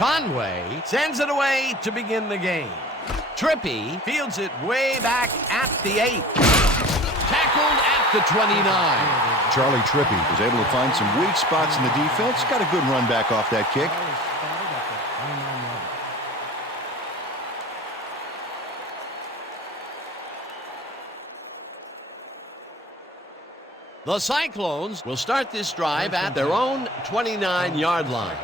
Conway sends it away to begin the game. Trippy fields it way back at the 8. Tackled at the 29. Charlie Trippy was able to find some weak spots in the defense. Got a good run back off that kick. The Cyclones will start this drive at their own 29-yard line.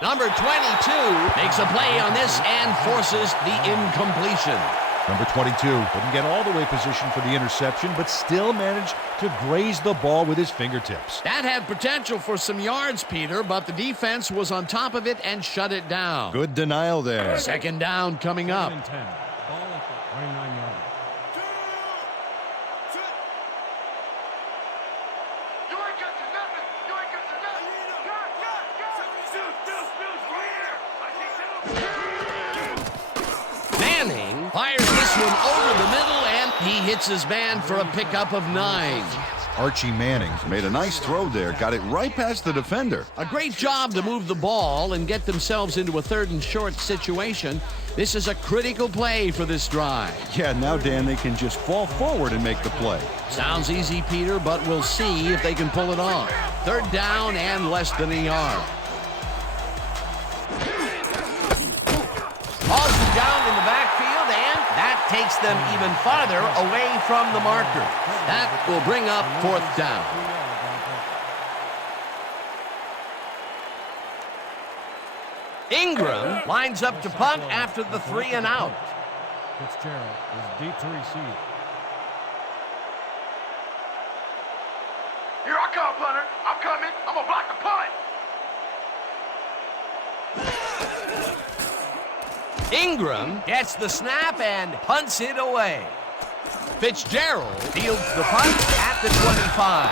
Number 22 makes a play on this and forces the incompletion. Number 22 couldn't get all the way positioned for the interception, but still managed to graze the ball with his fingertips. That had potential for some yards, Peter, but the defense was on top of it and shut it down. Good denial there. Second down coming up. Ball at the 29-yard. Manning fires this one over the middle, and he hits his man for a pickup of 9. Archie Manning made a nice throw there, got it right past the defender. A great job to move the ball and get themselves into a 3rd and short situation. This is a critical play for this drive. Yeah, now, Dan, they can just fall forward and make the play. Sounds easy, Peter, but we'll see if they can pull it off. 3rd down and less than a yard. Ball's down in the backfield, and that takes them even farther away from the marker. That will bring up 4th down. Ingram lines up to punt after the 3 and out. Fitzgerald is deep to receive. Here I come, punter. I'm coming. I'm going to block the punt. Ingram gets the snap and punts it away. Fitzgerald fields the punt at the 25.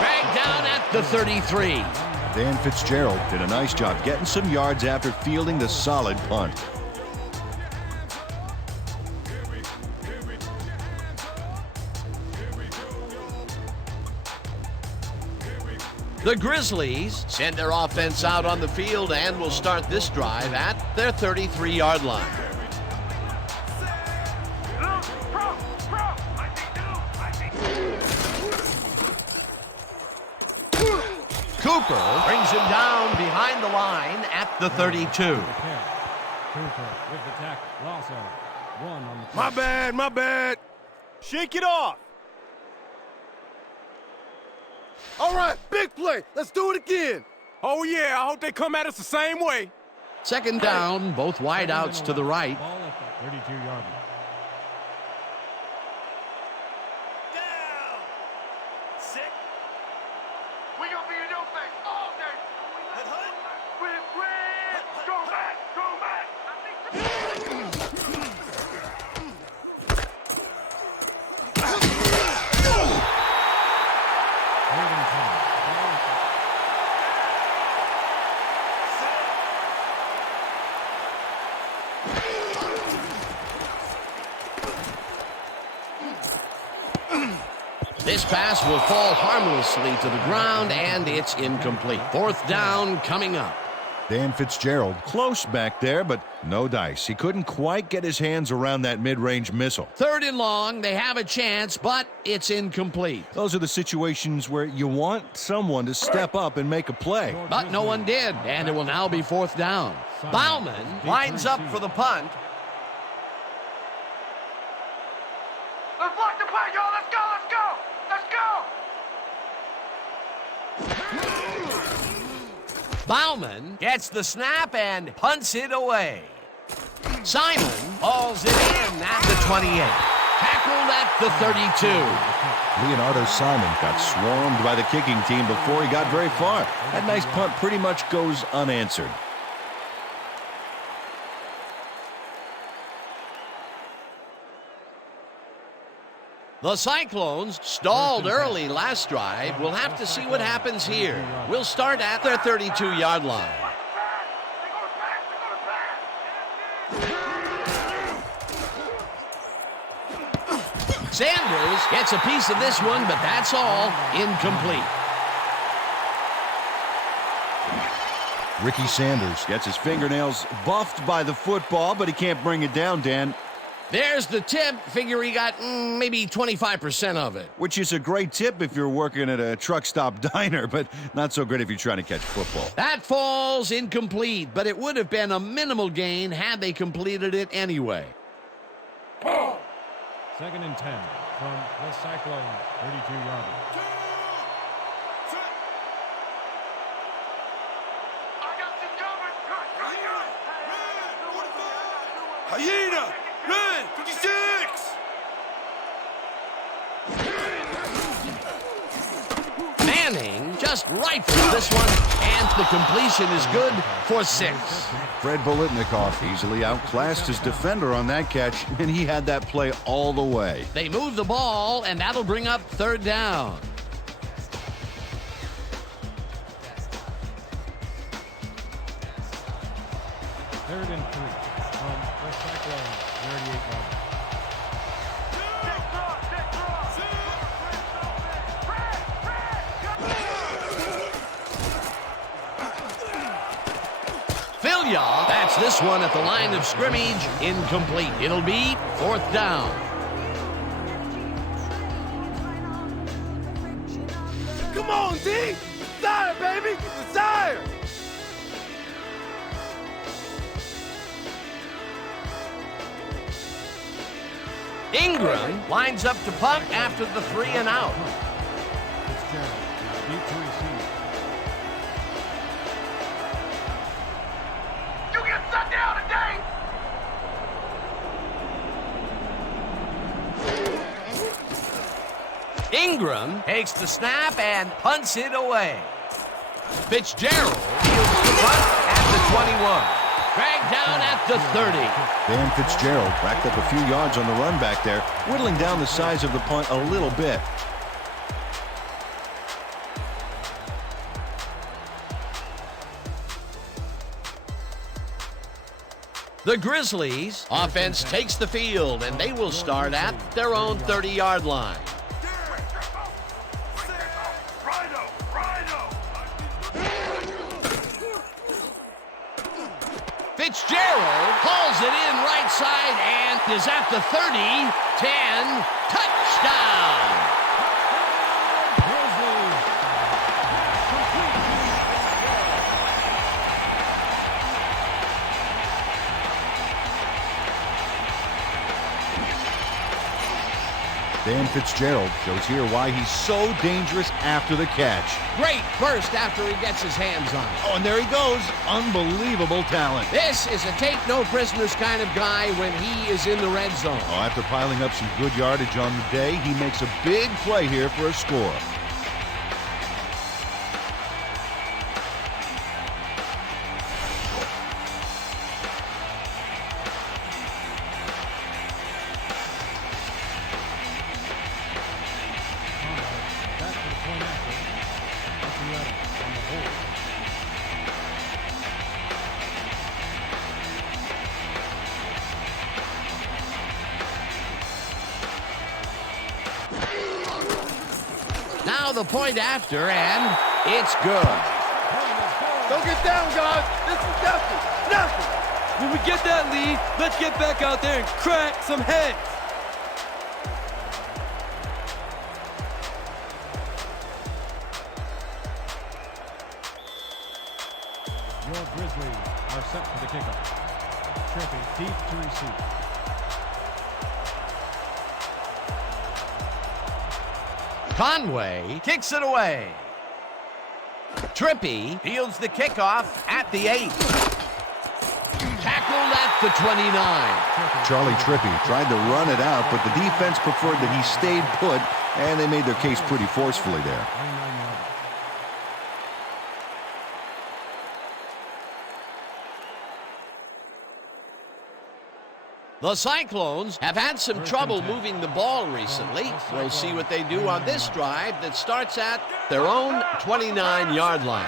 Dragged down at the 33. Dan Fitzgerald did a nice job getting some yards after fielding the solid punt. The Grizzlies send their offense out on the field and will start this drive at their 33-yard line. Cooper brings him down behind the line at the 32. Cooper with the tackle. Loss of 1 on the My bad. Shake it off. All right, big play. Let's do it again. Oh, yeah, I hope they come at us the same way. 2nd down, both wideouts to the right. Ball at the 32-yard line. Down. 6. We gonna be in your face all day. Go back. This pass will fall harmlessly to the ground, and it's incomplete. 4th down coming up. Dan Fitzgerald close back there, but no dice. He couldn't quite get his hands around that mid-range missile. 3rd and long, they have a chance, but it's incomplete. Those are the situations where you want someone to step up and make a play. But no one did, and it will now be 4th down. Bauman lines up for the punt. Let's block the punt, y'all. Let's go. Bauman gets the snap and punts it away. Simon hauls it in at the 28. Tackled at the 32. Leonardo Simon got swarmed by the kicking team before he got very far. That nice punt pretty much goes unanswered. The Cyclones stalled early last drive. We'll have to see what happens here. We'll start at their 32-yard line. Sanders gets a piece of this one, but that's all. Incomplete. Ricky Sanders gets his fingernails buffed by the football, but he can't bring it down, Dan. There's the tip. Figure he got maybe 25% of it. Which is a great tip if you're working at a truck stop diner, but not so great if you're trying to catch football. That falls incomplete, but it would have been a minimal gain had they completed it anyway. 2nd and 10 from the Cyclones, 32-yarder. Hyena! Red! 56! Manning just rifles this one, and the completion is good for 6. Fred Bolitnikoff easily outclassed his defender on that catch, and he had that play all the way. They move the ball, and that'll bring up 3rd down. Third and 3 from the Cyclones, 38-yarder. Filia bats this one at the line of scrimmage. Incomplete. It'll be 4th down. Come on, D! Desire, baby! Desire! Ingram lines up to punt after the 3 and out. Fitzgerald, deep to receive. You get shut down today! Ingram takes the snap and punts it away. Fitzgerald fields the punt at the 21. Dragged down at the 30. Dan Fitzgerald racked up a few yards on the run back there, whittling down the size of the punt a little bit. The Grizzlies offense takes the field, and they will start at their own 30-yard line. Fitzgerald hauls it in right side and is at the 30, 10, touchdown. Dan Fitzgerald shows here why he's so dangerous after the catch. Great burst after he gets his hands on it. Oh, and there he goes. Unbelievable talent. This is a take-no-prisoners kind of guy when he is in the red zone. Oh, after piling up some good yardage on the day, he makes a big play here for a score. Back to the point after. Henrietta on the hold. Now the point after, and it's good. Don't get down, guys. This is nothing. Nothing. When we get that lead, let's get back out there and crack some heads. Your Grizzlies are set for the kickoff. Trippy deep to receive. Conway kicks it away. Trippy fields the kickoff at the 8. Tackled at the 29. Charlie Trippy tried to run it out, but the defense preferred that he stayed put, and they made their case pretty forcefully there. 29-yarder. The Cyclones have had some trouble moving the ball recently. We'll see what they do on this drive that starts at their own 29-yard line.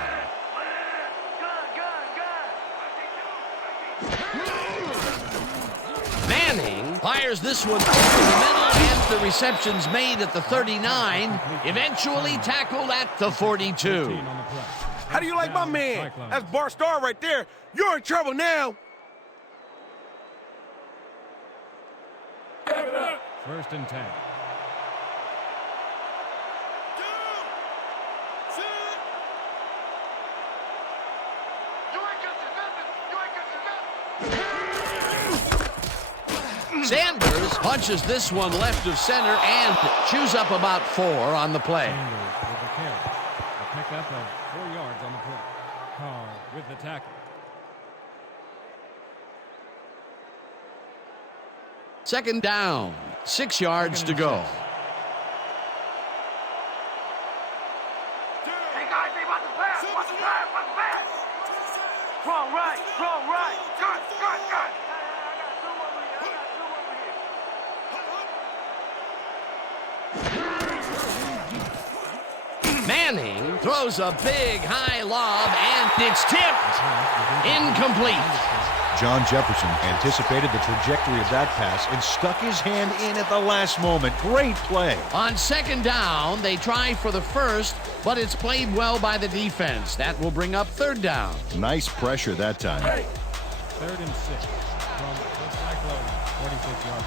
Manning Fires this one over the middle, and the reception's made at the 39. Eventually tackled at the 42. How do you like my man? That's Bar Star right there. You're in trouble now. First and 10. Sanders punches this one left of center and chews up about 4 on the play. Sanders with the carry. A pickup of 4 yards on the play. Carr with the tackle. Second down, 6 yards to go. Hey guys, they about to pass. Watch the pass. Watch the pass. Strong right. Strong right. Good. Good. Good. Manning throws a big high lob, and it's tipped. Incomplete. John Jefferson anticipated the trajectory of that pass and stuck his hand in at the last moment. Great play. On second down, they try for the first, but it's played well by the defense. That will bring up third down. Nice pressure that time. Third and 6 from the Cyclones. 46 yards.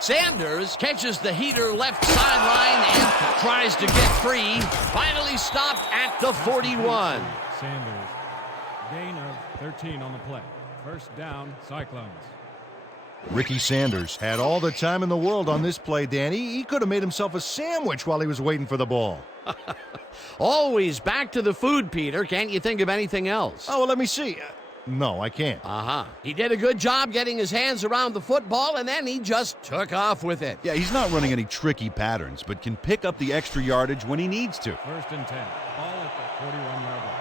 Sanders catches the heater left sideline and tries to get free. Finally stopped at the 41. Sanders. Gain of 13 on the play. First down, Cyclones. Ricky Sanders had all the time in the world on this play, Danny. He could have made himself a sandwich while he was waiting for the ball. Always back to the food, Peter. Can't you think of anything else? Oh, well, let me see. No, I can't. He did a good job getting his hands around the football, and then he just took off with it. Yeah, he's not running any tricky patterns, but can pick up the extra yardage when he needs to. First and 10. Ball at the 41-yard line.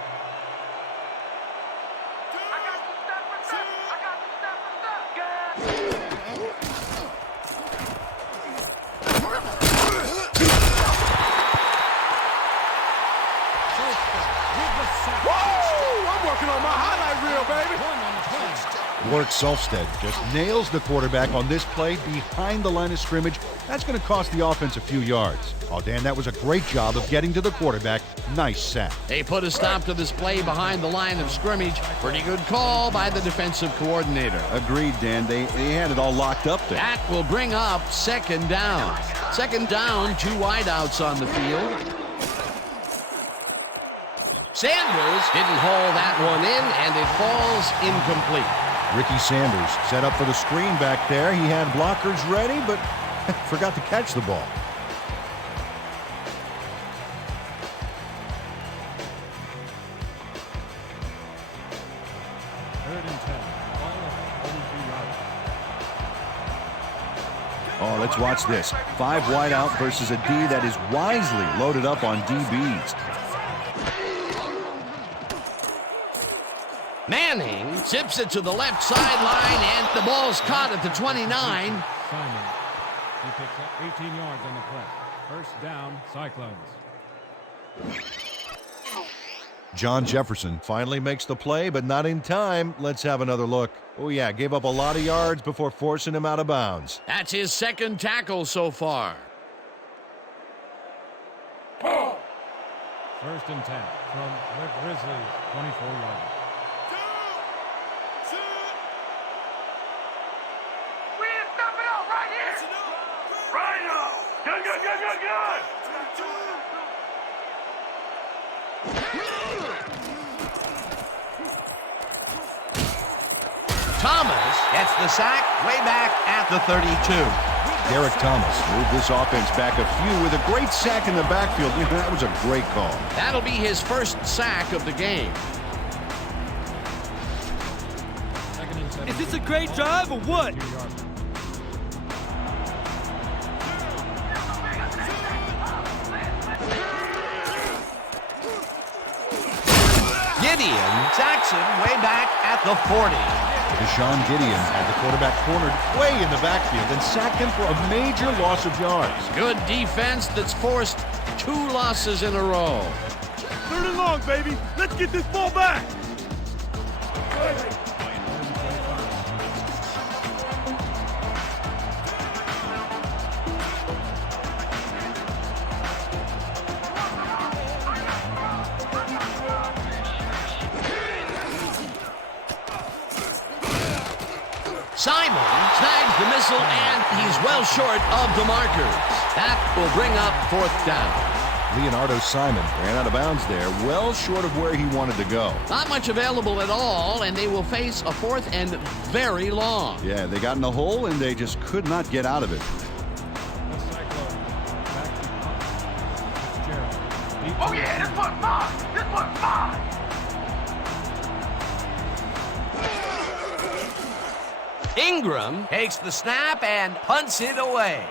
On my highlight reel, baby. Work Solstead just nails the quarterback on this play behind the line of scrimmage. That's going to cost the offense a few yards. Oh, Dan, that was a great job of getting to the quarterback. Nice sack. They put a stop to this play behind the line of scrimmage. Pretty good call by the defensive coordinator. Agreed, Dan. They had it all locked up there. That will bring up second down. Second down, 2 wideouts on the field. Sanders didn't haul that one in, and it falls incomplete. Ricky Sanders set up for the screen back there. He had blockers ready, but forgot to catch the ball. Third and 10. Ball at the 42-yard line. Oh, let's watch this. 5 wide out versus a D that is wisely loaded up on DBs. Manning zips it to the left sideline, and the ball's caught at the 29. Simon. He picks up 18 yards on the play. First down, Cyclones. John Jefferson finally makes the play, but not in time. Let's have another look. Oh, yeah, gave up a lot of yards before forcing him out of bounds. That's his second tackle so far. First and 10 from the Grizzlies, 24-yard. Thomas gets the sack way back at the 32. Derek Thomas moved this offense back a few with a great sack in the backfield. That was a great call. That'll be his first sack of the game. Is this a great drive or what? Gideon sacks him way back at the 40. Deshaun Gideon had the quarterback cornered way in the backfield and sacked him for a major loss of yards. Good defense that's forced 2 losses in a row. 3rd and long, baby. Let's get this ball back. Simon snags the missile, and he's well short of the markers. That will bring up 4th down. Leonardo Simon ran out of bounds there, well short of where he wanted to go. Not much available at all, and they will face a 4th and very long. Yeah, they got in a hole, and they just could not get out of it. The Cyclones back to Fitzgerald. Deep Oh to yeah, this one's mine! This one's mine! Ingram takes the snap and punts it away.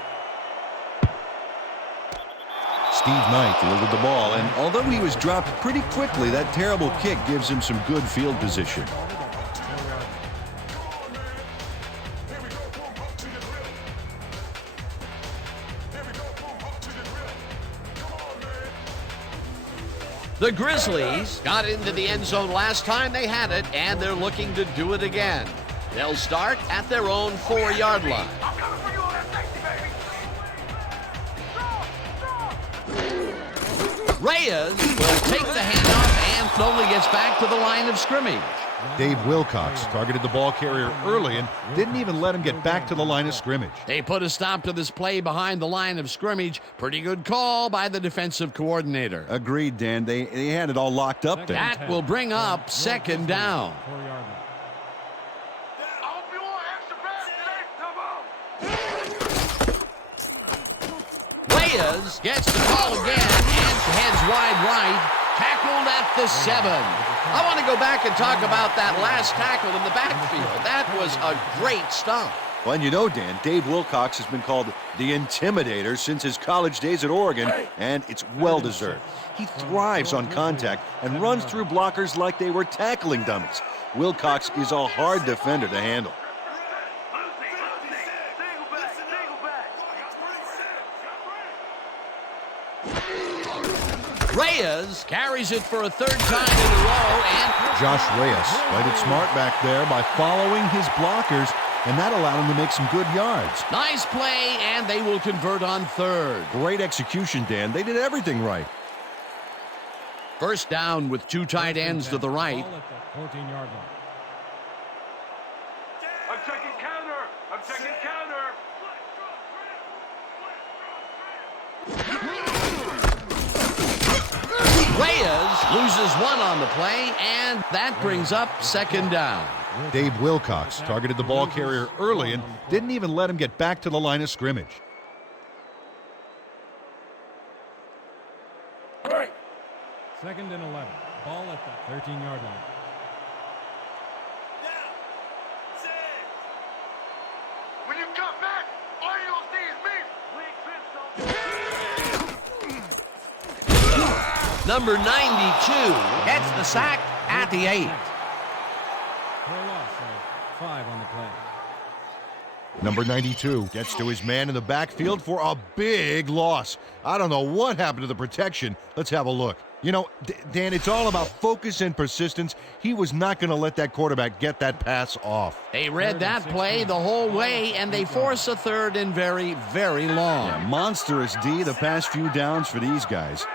Steve Knight delivered the ball, and although he was dropped pretty quickly, that terrible kick gives him some good field position. The Grizzlies got into the end zone last time they had it, and they're looking to do it again. They'll start at their own 4-yard line. I'm coming for you on that safety, baby! Reyes will take the handoff and slowly gets back to the line of scrimmage. Dave Wilcox targeted the ball carrier early and didn't even let him get back to the line of scrimmage. They put a stop to this play behind the line of scrimmage. Pretty good call by the defensive coordinator. Agreed, Dan. They had it all locked up there. That will bring up 2nd down. 4-yard line. I hope you want extra pass today. Come on! Reyes gets the call again and heads wide right. Tackled at the 7. I want to go back and talk about that last tackle in the backfield. That was a great stop. Well, and you know, Dan, Dave Wilcox has been called the Intimidator since his college days at Oregon, and it's well-deserved. He thrives on contact and runs through blockers like they were tackling dummies. Wilcox is a hard defender to handle. Reyes carries it for a 3rd time in a row, and Josh Reyes played it smart back there by following his blockers, and that allowed him to make some good yards. nice play, and they will convert on 3rd. Great execution, Dan. They did everything right. 1st down with 2 tight ends to the right. Ball at the 14-yard line. I'm checking counter! I'm checking counter! Reyes loses 1 on the play, and that brings up 2nd down. Dave Wilcox targeted the ball carrier early and didn't even let him get back to the line of scrimmage. Second and 11. Ball at the 13-yard line. When you come back, all you'll see is me! Number 92 gets the sack at the 8. For a loss of 5 on the play. Number 92 gets to his man in the backfield for a big loss. I don't know what happened to the protection. Let's have a look. You know, Dan, it's all about focus and persistence. He was not going to let that quarterback get that pass off. They read that play the whole way, and they force a 3rd and very, very long. Yeah, monstrous D the past few downs for these guys.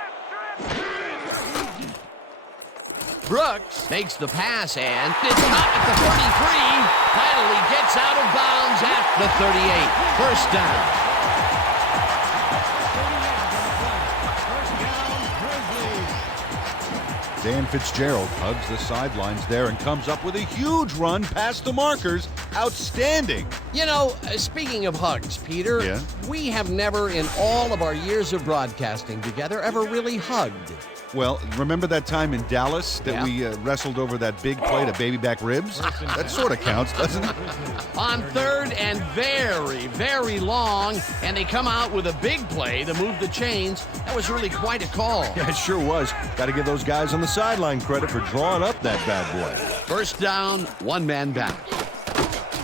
Brooks makes the pass, and it's caught at the 43. Finally gets out of bounds at the 38. 1st down. Dan Fitzgerald hugs the sidelines there and comes up with a huge run past the markers. Outstanding. You know, speaking of hugs, Peter, Yeah? we have never in all of our years of broadcasting together ever really hugged. Well, remember that time in Dallas that Yeah. we wrestled over that big plate of baby back ribs? That sort of counts, doesn't it? On 3rd and very, very long, and they come out with a big play to move the chains. That was really quite a call. Yeah, it sure was. Got to give those guys on the sideline credit for drawing up that bad boy. 1st down, 1 man back.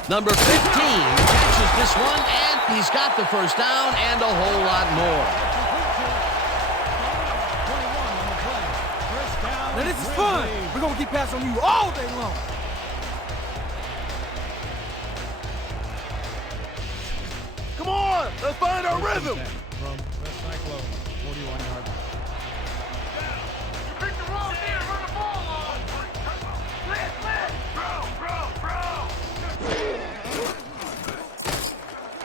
Number 15 catches this one, and he's got the first down and a whole lot more. Now this is fun. We're going to keep passing on you all day long. Come on, let's find our rhythm. From the Cyclones, 41-yard line. You picked the wrong team to run the ball on.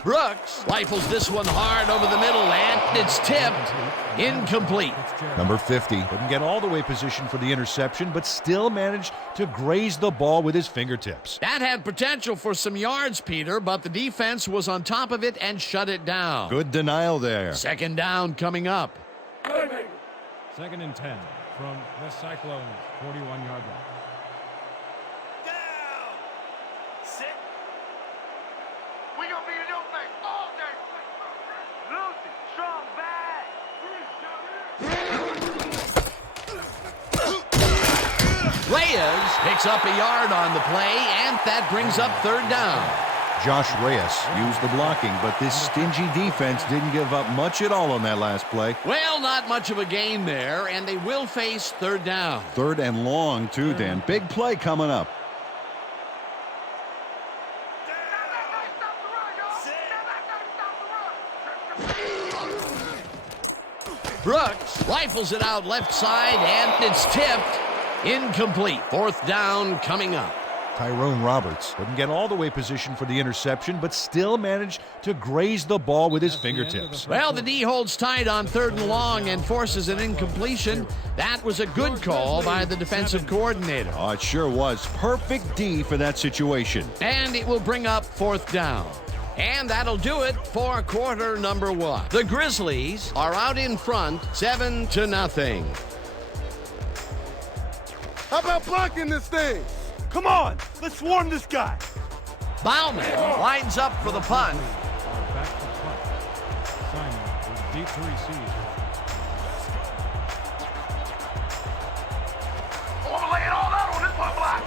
Brooks rifles this one hard over the middle, and it's tipped. Incomplete. Number 50 couldn't get all the way positioned for the interception, but still managed to graze the ball with his fingertips. That had potential for some yards, Peter, but the defense was on top of it and shut it down. Good denial there. Second down coming up. 2nd and 10 from the Cyclones, 41-yard line. Down. Sit. We gonna be the new thing all day. Lucy, strong back. Reyes picks up a yard on the play, and that brings up third down. Josh Reyes used the blocking, but this stingy defense didn't give up much at all on that last play. Well, not much of a gain there, and they will face third down. 3rd and long, too, Dan. Big play coming up. Brooks rifles it out left side, and it's tipped. Incomplete. 4th down coming up. Tyrone Roberts couldn't get all the way positioned for the interception, but still managed to graze the ball with his fingertips. Well, the D holds tight on 3rd and long and forces an incompletion. That was a good call by the defensive coordinator. Oh, it sure was. Perfect D for that situation. And it will bring up 4th down. And that'll do it for quarter number 1. The Grizzlies are out in front, 7-0. How about blocking this thing? Come on, let's swarm this guy. Bauman lines up for the punt. Back to punt. Simon is deep to receive. I want to lay it all out on this one block.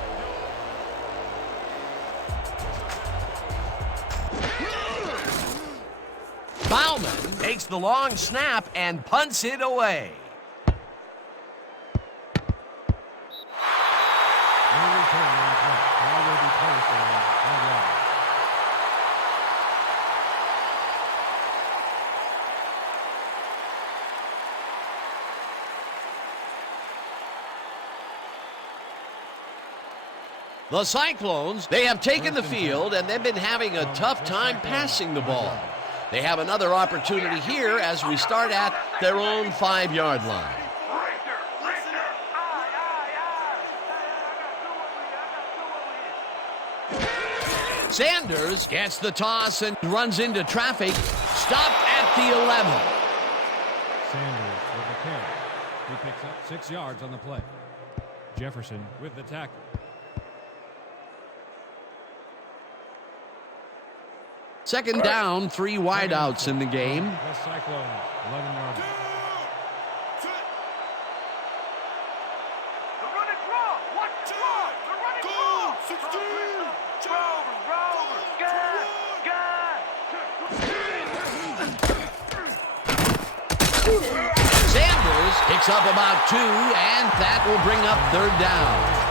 Bauman takes the long snap and punts it away. No return on the punt. Ball will be placed on 1 yard. The Cyclones, they have taken the field, and they've been having a tough time passing the ball. They have another opportunity here as we start at their own 5-yard line. Sanders gets the toss and runs into traffic. Stopped at the 11. Sanders with the carry. He picks up 6 yards on the play. Jefferson with the tackle. Second down, 3 wideouts in the game. The Cyclones, 11-yard line. The run is wrong. What's wrong? The run is wrong. 16. Rover. Sanders picks up about 2, and that will bring up third down.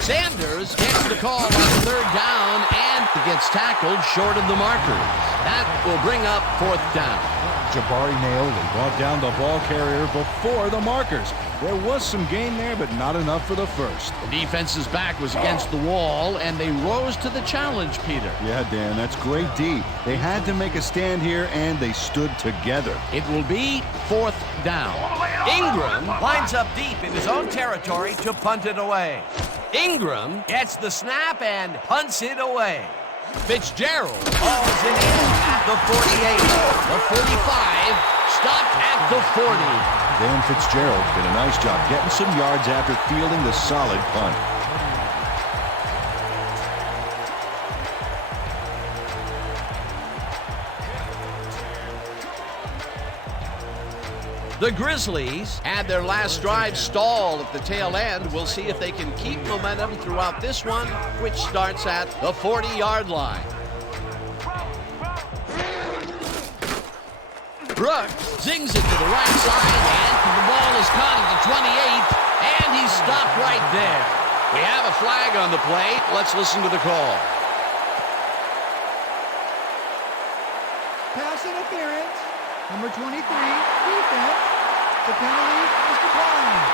Sanders gets the call on 3rd down and gets tackled short of the markers. That will bring up 4th down. Jabari nailed and brought down the ball carrier before the markers. There was some gain there, but not enough for the first. The defense's back was against the wall, and they rose to the challenge, Peter. Yeah, Dan, that's great D. They had to make a stand here, and they stood together. It will be 4th down. Ingram lines up deep in his own territory to punt it away. Ingram gets the snap and punts it away. Fitzgerald hauls it in at the 48, the 45, stopped at the 40. Dan Fitzgerald did a nice job getting some yards after fielding the solid punt. The Grizzlies had their last drive stall at the tail end. We'll see if they can keep momentum throughout this one, which starts at the 40-yard line. Brooks zings it to the right side, and the ball is caught at the 28, and he's stopped right there. We have a flag on the play. Let's listen to the call. Pass interference, number 23, defense. The penalty is declined.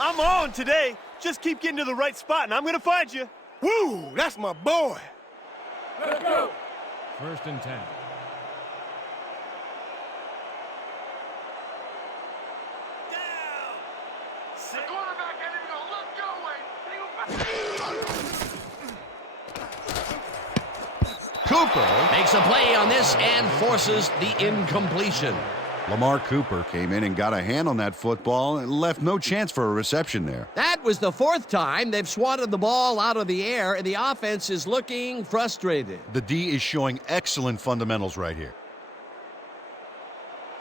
I'm on today. Just keep getting to the right spot, and I'm going to find you. Woo, that's my boy. Let's go. 1st and 10. The quarterback ain't even gonna look your way. Cooper makes a play on this and forces the incompletion. Lamar Cooper came in and got a hand on that football and left no chance for a reception there. That was the 4th time they've swatted the ball out of the air, and the offense is looking frustrated. The D is showing excellent fundamentals right here.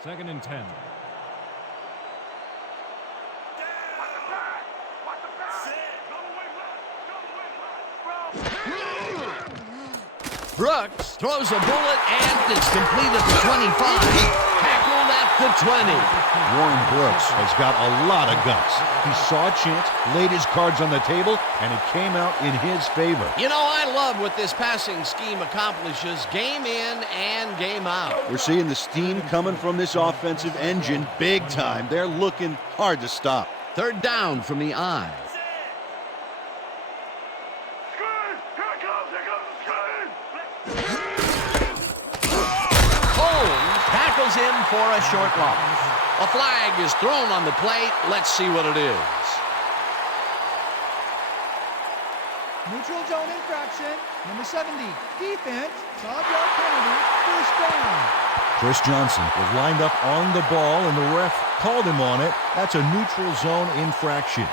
2nd and 10. Brooks throws a bullet, and it's complete at the 25. Tackled at the 20. Warren Brooks has got a lot of guts. He saw a chance, laid his cards on the table, and it came out in his favor. You know, I love what this passing scheme accomplishes, game in and game out. We're seeing the steam coming from this offensive engine big time. They're looking hard to stop. 3rd down from the I. Tackles him for a short loss. A flag is thrown on the plate. Let's see what it is. Neutral zone infraction, number 70, defense, 12-yard penalty, 1st down. Chris Johnson was lined up on the ball, and the ref called him on it. That's a neutral zone infraction.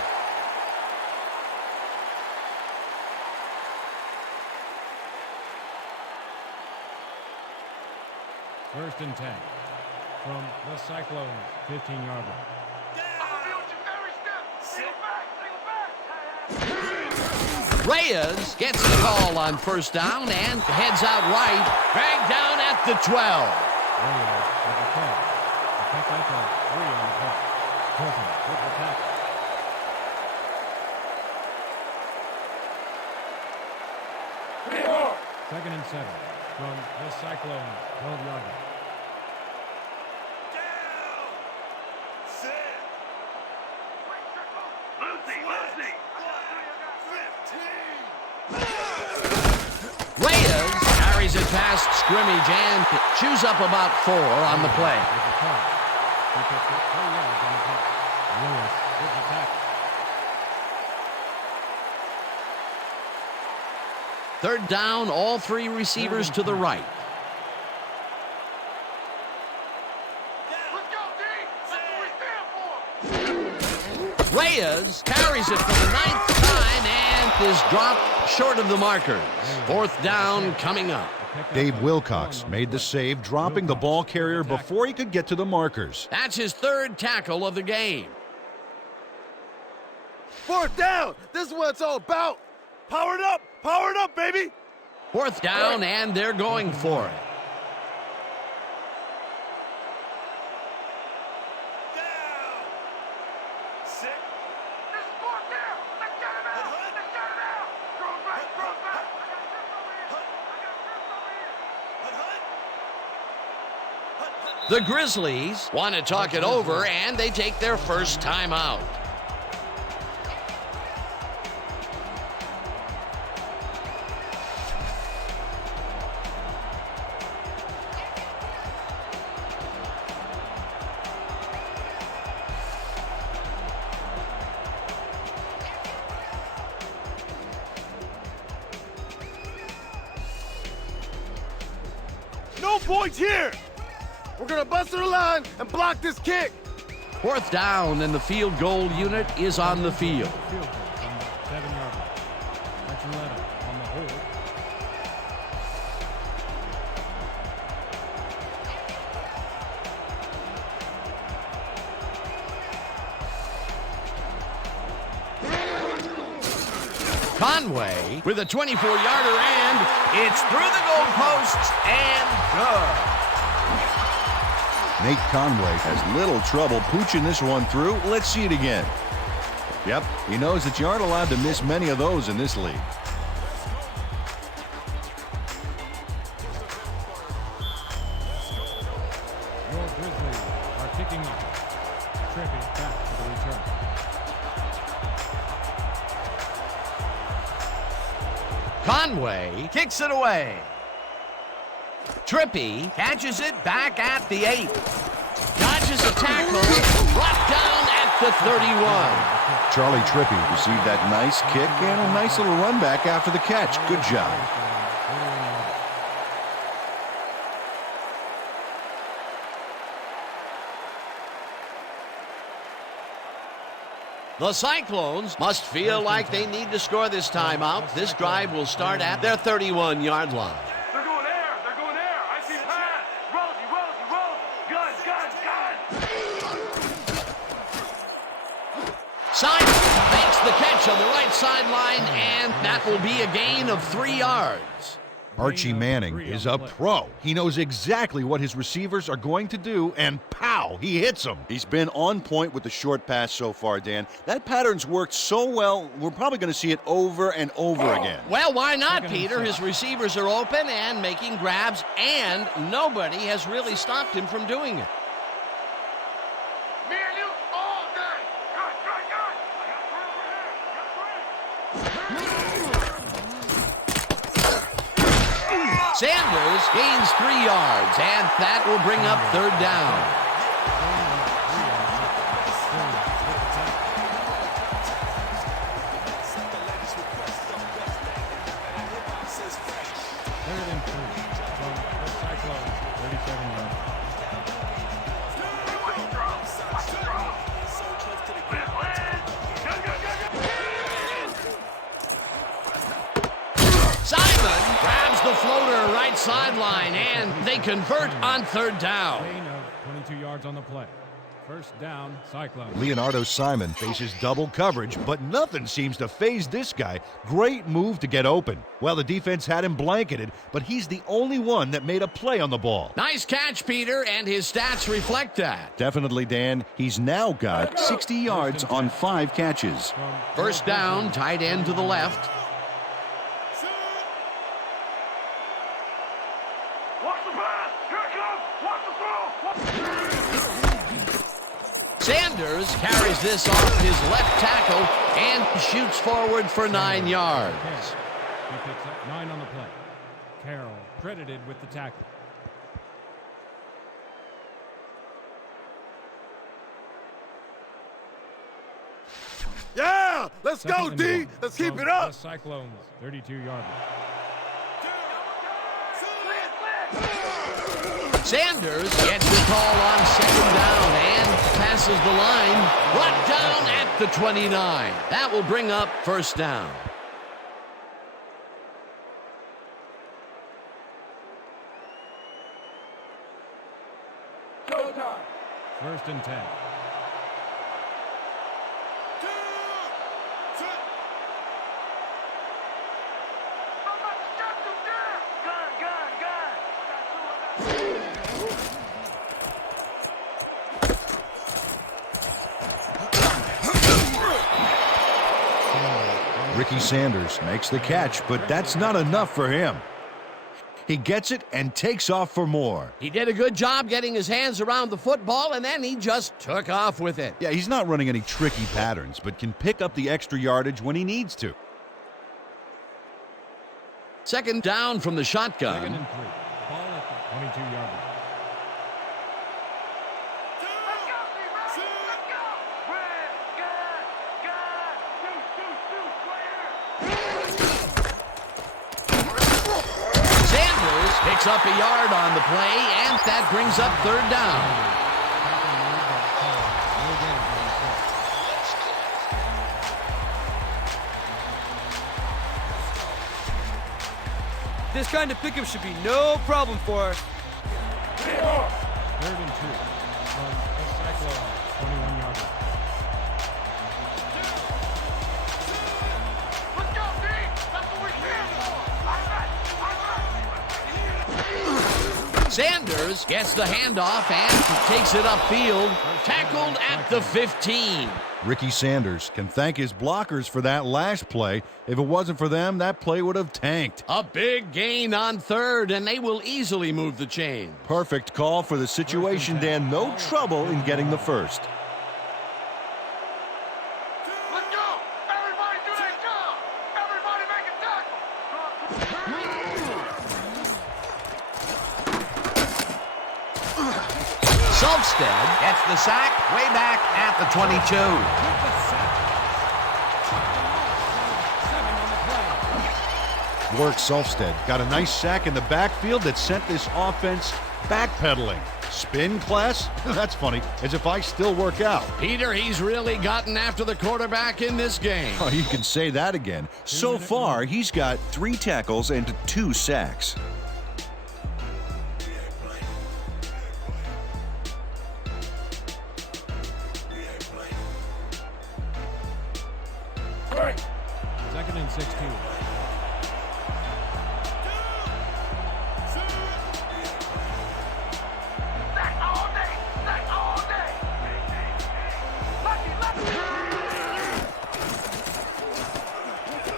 First and 10 from the Cyclones, 15-yard line. Reyes gets the call on 1st down and heads out right, dragged down at the 12. Reyes with the catch. The pickup of 3 on the play. Hilton with the tackle. Second and 7 from the Cyclones, 12-yard line. Reyes carries it past scrimmage and chews up about 4 on the play. With the catch. He picks up 3 yards on the play. Lewis with the tackle. 3rd down, all 3 receivers to the right. Reyes carries it for the 9th time and is dropped short of the markers. 4th down coming up. Dave Wilcox made the save, dropping the ball carrier before he could get to the markers. That's his 3rd tackle of the game. 4th down. This is what it's all about. Powered up, baby. 4th down, and they're going for it. The Grizzlies want to talk it over, and they take their first time out. No points here. We're gonna bust to the line and block this kick. 4th down, and the field goal unit is on the field. Field goal from the 7-yard line. That's 11 on the hold. Conway with a 24-yarder, and it's through the goalposts and good. Nate Conway has little trouble pooching this one through. Let's see it again. Yep, he knows that you aren't allowed to miss many of those in this league. Your Grizzlies are kicking off. Trippy back for the return. Conway kicks it away. Trippy catches it back at the 8. Dodges a tackle, brought down at the 31. Charlie Trippy received that nice kick and a nice little run back after the catch. Good job. The Cyclones must feel like they need to score this time out. This drive will start at their 31-yard line. They're going there. They're going there. I see pass. Rosie. Gun. Simon makes the catch on the right sideline, and that will be a gain of 3 yards. Archie Manning is a pro. He knows exactly what his receivers are going to do, and pow, he hits them. He's been on point with the short pass so far, Dan. That pattern's worked so well, we're probably going to see it over and over again. Well, why not, Peter? His receivers are open and making grabs, and nobody has really stopped him from doing it. Me and you all day. Good. I got 3 over here. Sanders gains 3 yards, and that will bring up 3rd down. Third and 3 from the Cyclones, 37-yard line. Simon grabs the floater right sideline, and they convert on 3rd down. Gain of 22 yards on the play. First down, Cyclones. Leonardo Simon faces double coverage, but nothing seems to faze this guy. Great move to get open. Well, the defense had him blanketed, but he's the only one that made a play on the ball. Nice catch, Peter, and his stats reflect that. Definitely, Dan. He's now got 60 yards on 5 catches. First down, tight end to the left. Watch the pass. Here it comes. Watch the throw. Sanders carries this off his left tackle and shoots forward for 9 yards. He picks up 9 on the play. Carroll credited with the tackle. Yeah, let's go, Second and D. 1 Let's keep from it up. The Cyclones, 32-yard line. Sanders gets the call on 2nd down and passes the line, brought down at the 29. That will bring up 1st down. First and 10. Ricky Sanders makes the catch, but that's not enough for him. He gets it and takes off for more. He did a good job getting his hands around the football, and then he just took off with it. Yeah, he's not running any tricky patterns, but can pick up the extra yardage when he needs to. 2nd down from the 2nd shotgun. and 3. Ball at the 22-yard line. Picks up a yard on the play, and that brings up third down. This kind of pickup should be no problem for us. 3rd and 2 from the Cyclones, 21-yard line. Let's go, D! That's what we're here for! Sanders gets the handoff and takes it upfield. Tackled at the 15. Ricky Sanders can thank his blockers for that last play. If it wasn't for them, that play would have tanked. A big gain on 3rd, and they will easily move the chain. Perfect call for the situation, Dan. No trouble in getting the first. Let's go! Everybody do their job! Everybody make a tackle! Solstead gets the sack way back at the 22. Work Solstead got a nice sack in the backfield that sent this offense backpedaling. Spin class? That's funny, as if I still work out. Peter, he's really gotten after the quarterback in this game. Oh, you can say that again. So far, he's got 3 tackles and 2 sacks. Second and 16.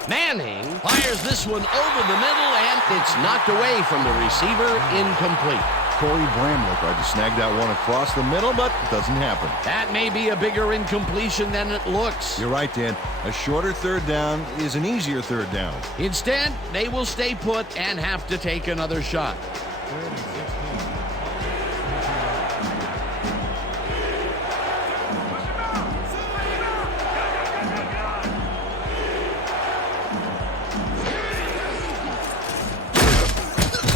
Manning fires this one over the middle, and it's knocked away from the receiver, incomplete. Corey Bramlett tried to snag that one across the middle, but it doesn't happen. That may be a bigger incompletion than it looks. You're right, Dan. A shorter 3rd down is an easier 3rd down. Instead, they will stay put and have to take another shot. 3rd and 16.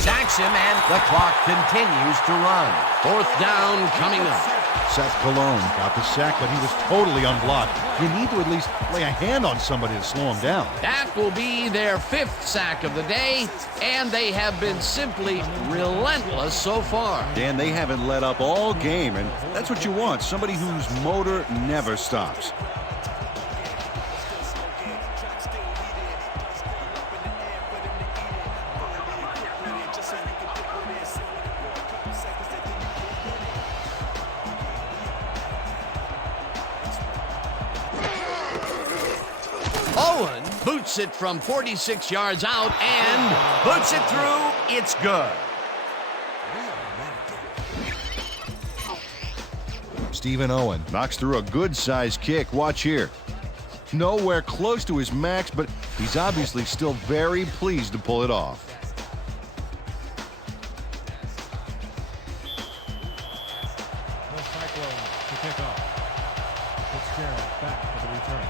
Sacks him, and the clock continues to run. 4th down coming up. Seth Cologne got the sack, but he was totally unblocked. You need to at least lay a hand on somebody to slow him down. That will be their 5th sack of the day, and they have been simply relentless so far. Dan, they haven't let up all game, and that's what you want. Somebody whose motor never stops. Owen boots it from 46 yards out and boots it through. It's good. Stephen Owen Knocks through a good-sized kick. Watch here. Nowhere close to his max, but he's obviously still very pleased to pull it off. The Cyclones to kick off. Fitzgerald back for the return.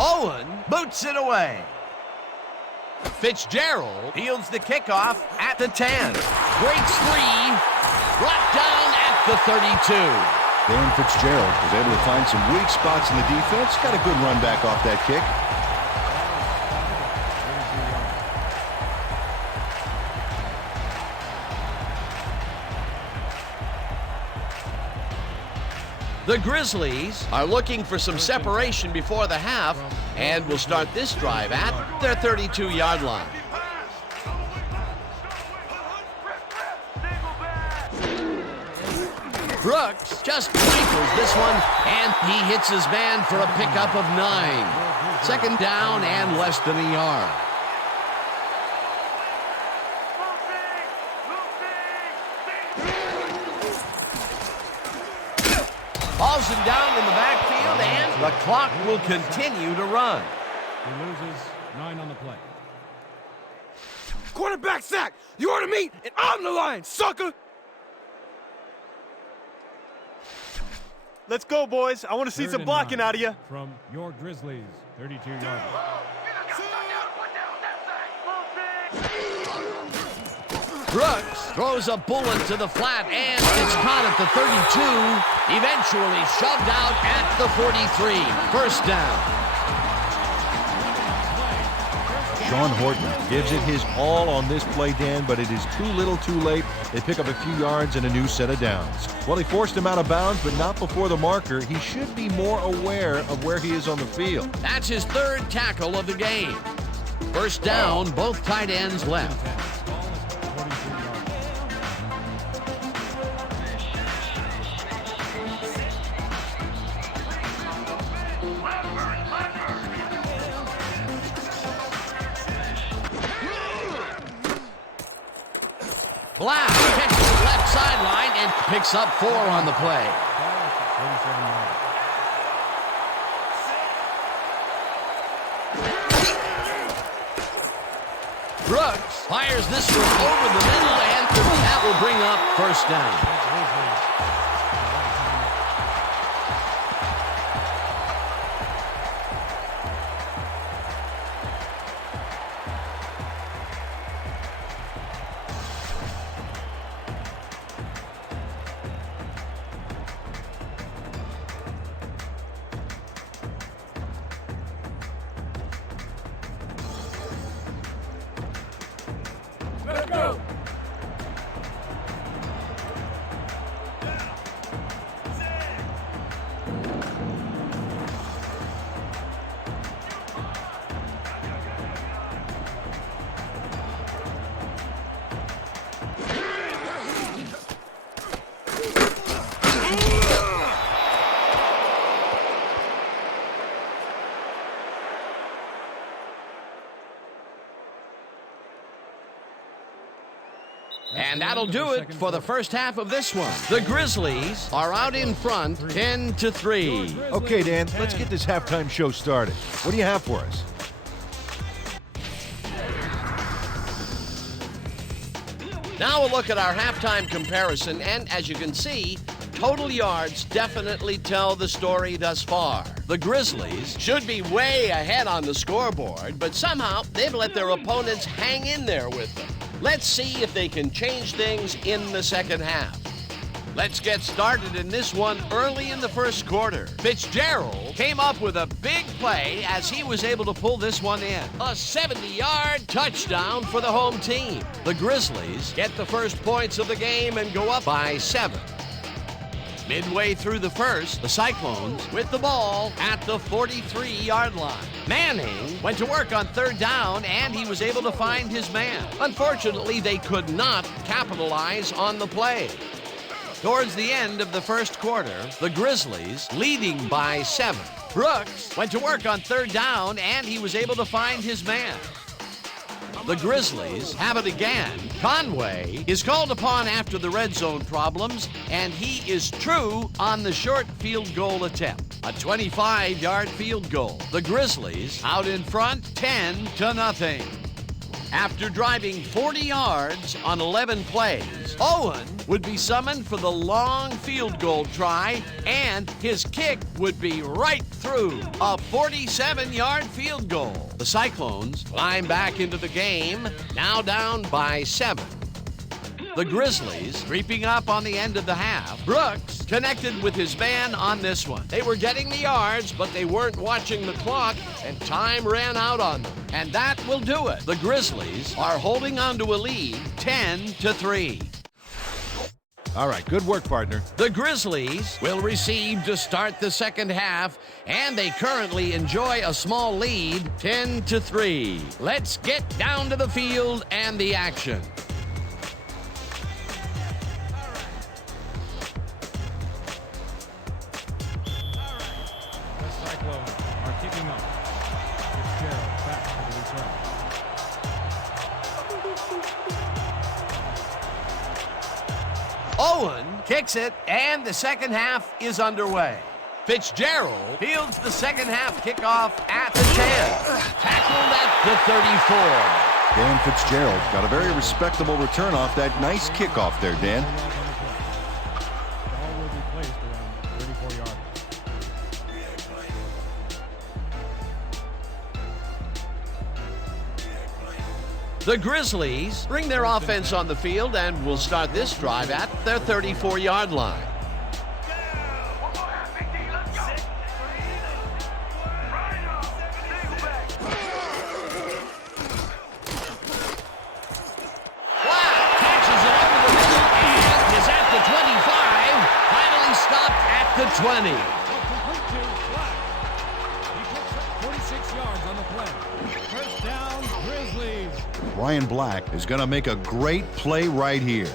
Owen boots it away. Fitzgerald fields the kickoff at the 10. Breaks free. Brought down at the 32. Dan Fitzgerald was able to find some weak spots in the defense. Got a good run back off that kick. The Grizzlies are looking for some separation before the half and will start this drive at their 32-yard line. Brooks just rifles this one, and he hits his man for a pickup of 9. 2nd down and less than a yard. Balls him down in the backfield, and the clock will continue to run. He loses 9 on the play. Quarterback sack! You order me, and I'm the line, sucker! Let's go, boys. I want to see 3rd some and blocking 9 out of you. From your Grizzlies, 32 yards. Brooks throws a bullet to the flat, and it's caught at the 32. Eventually shoved out at the 43. First down. Sean Horton gives it his all on this play, Dan, but it is too little too late. They pick up a few yards and a new set of downs. Well, he forced him out of bounds, but not before the marker. He should be more aware of where he is on the field. That's his third tackle of the game. First down, both tight ends left. Black catches the left sideline and picks up 4 on the play. Brooks fires this one over the middle, and that will bring up first down. And that'll do it for the first half of this one. The Grizzlies are out in front 10-3. Okay, Dan, let's get this halftime show started. What do you have for us? Now a look at our halftime comparison, and as you can see, total yards definitely tell the story thus far. The Grizzlies should be way ahead on the scoreboard, but somehow they've let their opponents hang in there with them. Let's see if they can change things in the second half. Let's get started in this one early in the first quarter. Fitzgerald came up with a big play as he was able to pull this one in. A 70-yard touchdown for the home team. The Grizzlies get the first points of the game and go up by 7. Midway through the first, the Cyclones with the ball at the 43-yard line. Manning went to work on third down, and he was able to find his man. Unfortunately, they could not capitalize on the play. Towards the end of the first quarter, the Grizzlies leading by 7. Brooks went to work on third down, and he was able to find his man. The Grizzlies have it again. Conway is called upon after the red zone problems, and he is true on the short field goal attempt. A 25-yard field goal. The Grizzlies out in front 10-0. After driving 40 yards on 11 plays, Owen would be summoned for the long field goal try, and his kick would be right through. A 47-yard field goal. The Cyclones climb back into the game, now down by 7. The Grizzlies creeping up on the end of the half. Brooks connected with his man on this one. They were getting the yards, but they weren't watching the clock, and time ran out on them. And that will do it. The Grizzlies are holding on to a lead 10-3. All right, good work, partner. The Grizzlies will receive to start the second half, and they currently enjoy a small lead 10-3. Let's get down to the field and the action. Kicking up. Fitzgerald back to the return. Owen kicks it, and the second half is underway. Fitzgerald fields the second half kickoff at the 10. Tackled at the 34. Dan Fitzgerald got a very respectable return off that nice kickoff there, Dan. Ball will be placed around 34 yards. The Grizzlies bring their offense on the field and will start this drive at their 34-yard line. The 20. He picks up 46 yards on the play. First down, Grizzlies. Ryan Black is going to make a great play right here.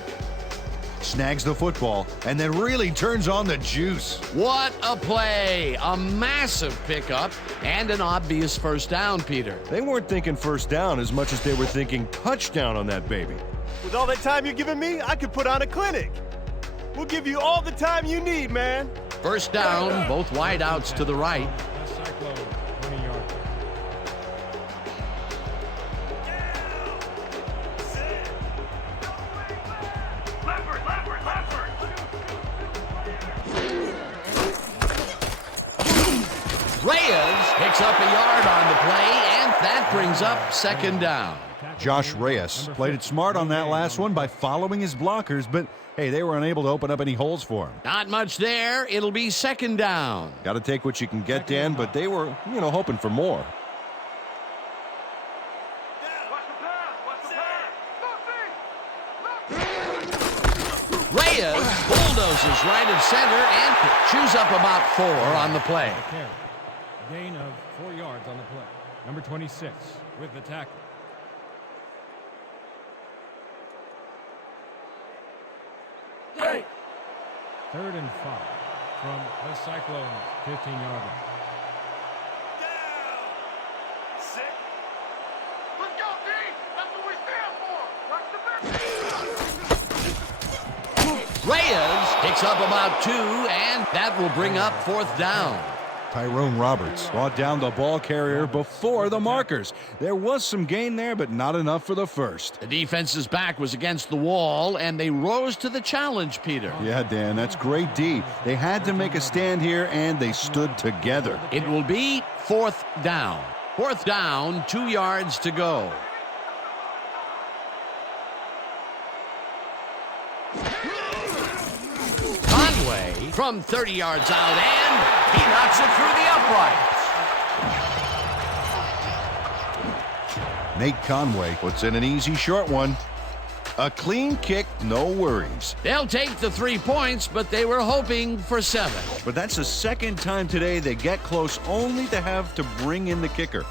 Snags the football and then really turns on the juice. What a play. A massive pickup and an obvious first down, Peter. They weren't thinking first down as much as they were thinking touchdown on that baby. With all that time you're giving me, I could put on a clinic. We'll give you all the time you need, man. First down, both wideouts to the right. The Cyclones, 20 yards. Reyes picks up a yard on the play, and that brings up second down. Josh Reyes played it smart on that last one by following his blockers, but hey, they were unable to open up any holes for him. Not much there. It'll be second down. Got to take what you can get, Dan, but they were, hoping for more. Reyes bulldozes right at center and chews up about 4 on the play. Gain of 4 yards on the play. Number 26 with the tackle. Hey. 3rd and 5 from the Cyclones, 15-yard line. Sit. Let's go, D. That's what we stand for. Watch the back. Reyes picks up about 2, and that will bring up 4th down. Tyrone Roberts brought down the ball carrier before the markers. There was some gain there, but not enough for the first. The defense's back was against the wall, and they rose to the challenge, Peter. Yeah, Dan, that's great D. They had to make a stand here, and they stood together. It will be 4th down. 4th down, 2 yards to go. Conway from 30 yards out, and he knocks it through the uprights. Nate Conway puts in an easy short one. A clean kick, no worries. They'll take the 3 points, but they were hoping for 7. But that's the second time today they get close only to have to bring in the kicker.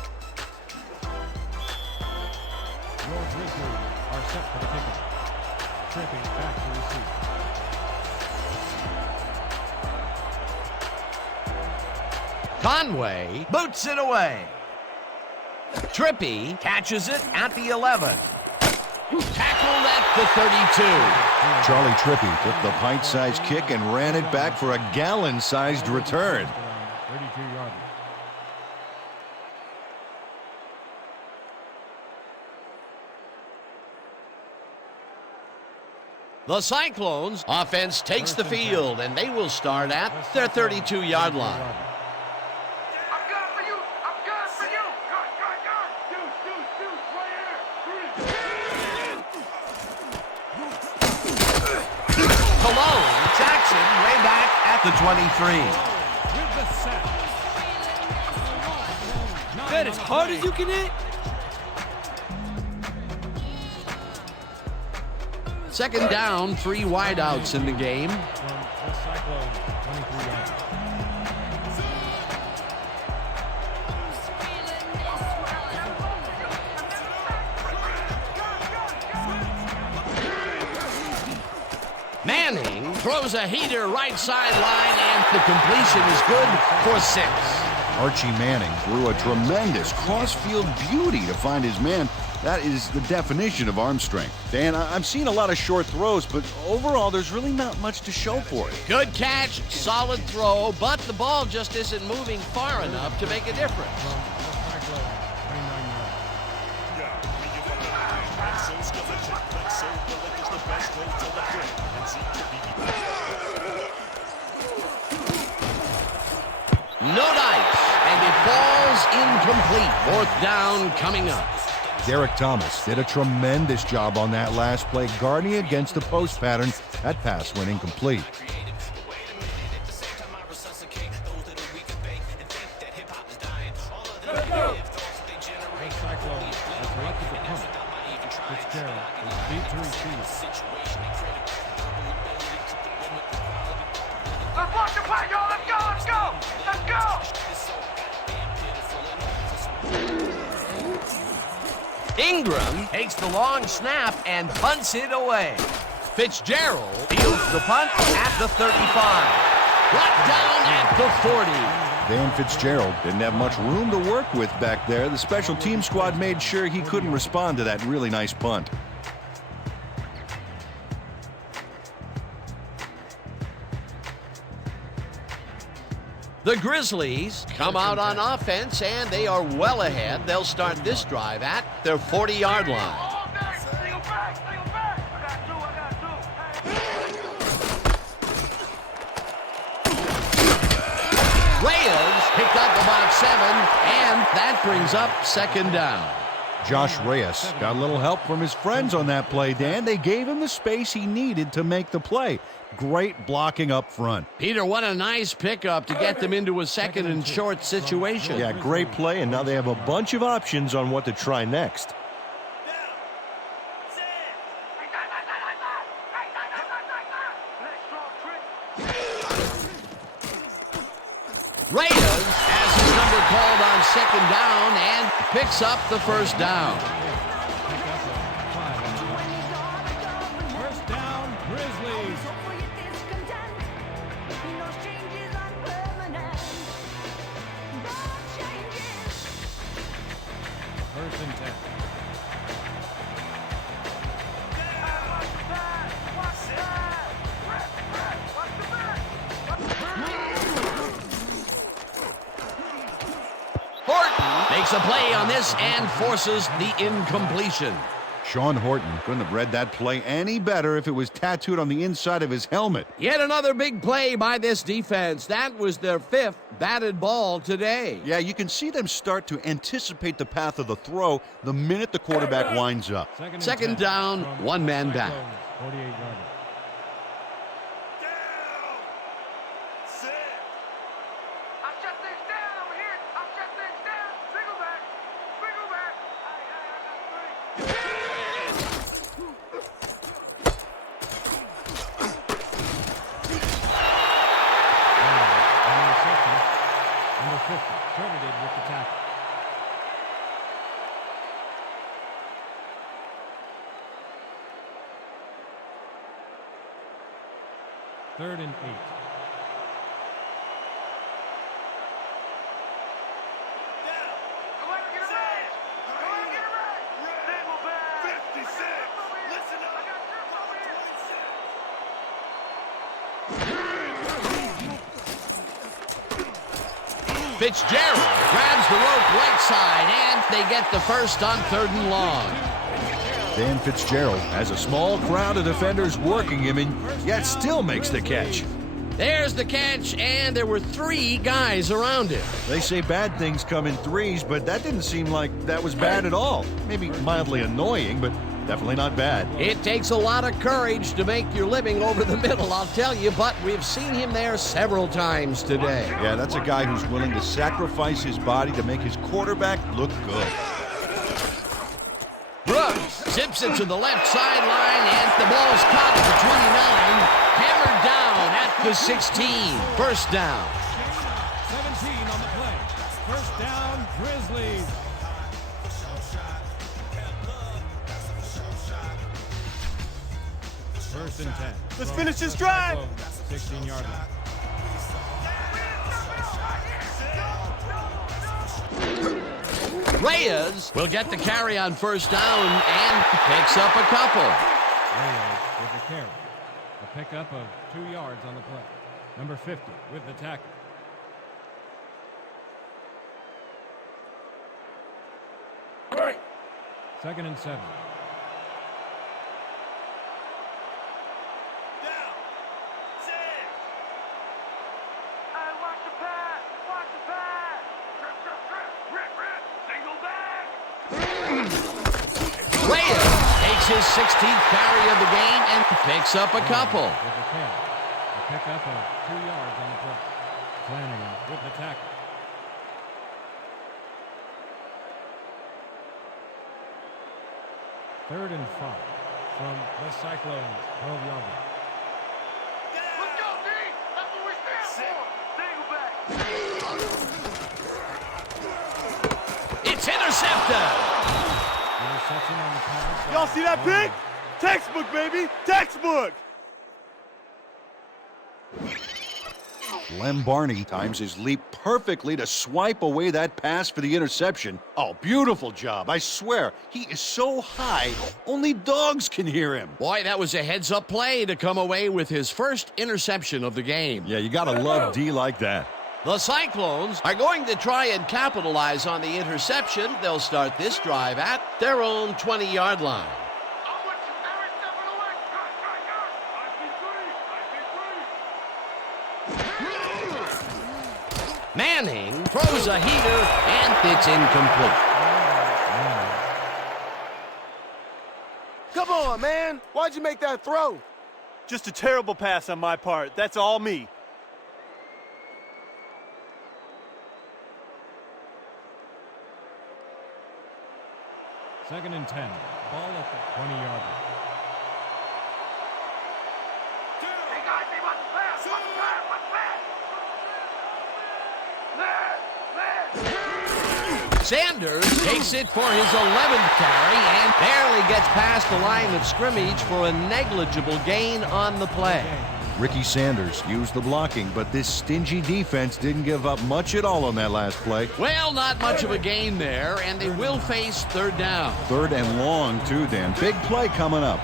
Your Grizzlies are set for the kickoff. Tripping back to receive. Conway boots it away. Trippy catches it at the 11. Tackled at the 32. Charlie Trippy took the pint-sized kick and ran it back for a gallon-sized return. 32-yard line. The Cyclones offense takes the field, and they will start at their 32-yard line. I'm good for you. I'm good for you. Good, good, good. Deuce, right here. Cologne, Jackson, way back at the 23. With the sack. That as hard as you can hit? Second down, 3 wideouts in the game. From the Cyclones, 23 yards. Manning throws a heater right sideline, and the completion is good for 6. Archie Manning threw a tremendous cross-field beauty to find his man. That is the definition of arm strength. Dan, I've seen a lot of short throws, but overall, there's really not much to show for it. Good catch, solid throw, but the ball just isn't moving far enough to make a difference. From the Cyclones, 29 yards. No dice, and it falls incomplete. 4th down coming up. Derek Thomas did a tremendous job on that last play, guarding against the post pattern. That pass went incomplete. Cyclones has selected the punt. Fitzgerald is beat to receive. Let's block the play, y'all. Let's go, let's go. Let's go. Ingram takes the long snap and punts it away. Fitzgerald fields the punt at the 35. Brought down at the 40. Dan Fitzgerald didn't have much room to work with back there. The special team squad made sure he couldn't respond to that really nice punt. The Grizzlies come out on offense, and they are well ahead. They'll start this drive at their 40-yard line. All day. Single back, single back. I got two. Reyes picked up about 7, and that brings up second down. Josh Reyes got a little help from his friends on that play, Dan. They gave him the space he needed to make the play. Great blocking up front. Peter, what a nice pickup to get them into a second and short situation. Yeah, great play, and now they have a bunch of options on what to try next. Reyes has his number called on second down and picks up the first down. First down, Grizzlies. First and 10. Horton makes a play on this and forces the incompletion. Sean Horton couldn't have read that play any better if it was tattooed on the inside of his helmet. Yet another big play by this defense. That was their 5th batted ball today. Yeah, you can see them start to anticipate the path of the throw the minute the quarterback winds up. Second down, one man back. 48-yarder. I'll shut things down over here. I'll shut things down. Single back. Single back. I got 3. Number 50, credited with the tackle. Third and 8. Go ahead and get it right. Go ahead and get it right. Single back. 56. Listen up. I got trips over here. Fitzgerald grabs the rope right side, and they get the first on 3rd and long. Dan Fitzgerald has a small crowd of defenders working him, and yet still makes the catch. There's the catch, and there were 3 guys around him. They say bad things come in threes, but that didn't seem like that was bad at all. Maybe mildly annoying, but definitely not bad. It takes a lot of courage to make your living over the middle, I'll tell you, but we've seen him there several times today. Yeah, that's a guy who's willing to sacrifice his body to make his quarterback look good. Brooks zips it to the left sideline, and the ball's caught at the 29, hammered down at the 16. First down. 17 on the play. First down, Grizzlies. First and 10. Let's finish this drive. 16-yard line. Reyes will get the carry on first down and picks up a couple. Reyes with the carry. A pickup of 2 yards on the play. Number 50 with the tackle. Second and 7. Watch the pass. Watch the pass. Trip, trip, trip. Rip, rip. Single back. is his 16th carry of the game and picks up a couple. With the catch. A pickup of 2 yards on the play. Flanagan with the tackle. Third and 5 from the Cyclones. 12-yard line. Let's go, D! That's what we stand for! Single back! It's intercepted. Interception on the pass. Y'all see that pick? Textbook, baby! Textbook! Lem Barney times his leap perfectly to swipe away that pass for the interception. Oh, beautiful job. I swear, he is so high, only dogs can hear him. Boy, that was a heads-up play to come away with his first interception of the game. Yeah, you gotta love D like that. The Cyclones are going to try and capitalize on the interception. They'll start this drive at their own 20-yard line. I'm with you every step of the way! Manning throws a heater, and it's incomplete. Come on, man! Why'd you make that throw? Just a terrible pass on my part. That's all me. Second and 10. Ball at the 20-yard line. Hey, guys, they want the pass! Watch the pass! Watch the pass! Sanders takes it for his 11th carry and barely gets past the line of scrimmage for a negligible gain on the play. Ricky Sanders used the blocking, but this stingy defense didn't give up much at all on that last play. Well, not much of a gain there, and they will face third down. Third and long, too, Dan. Big play coming up.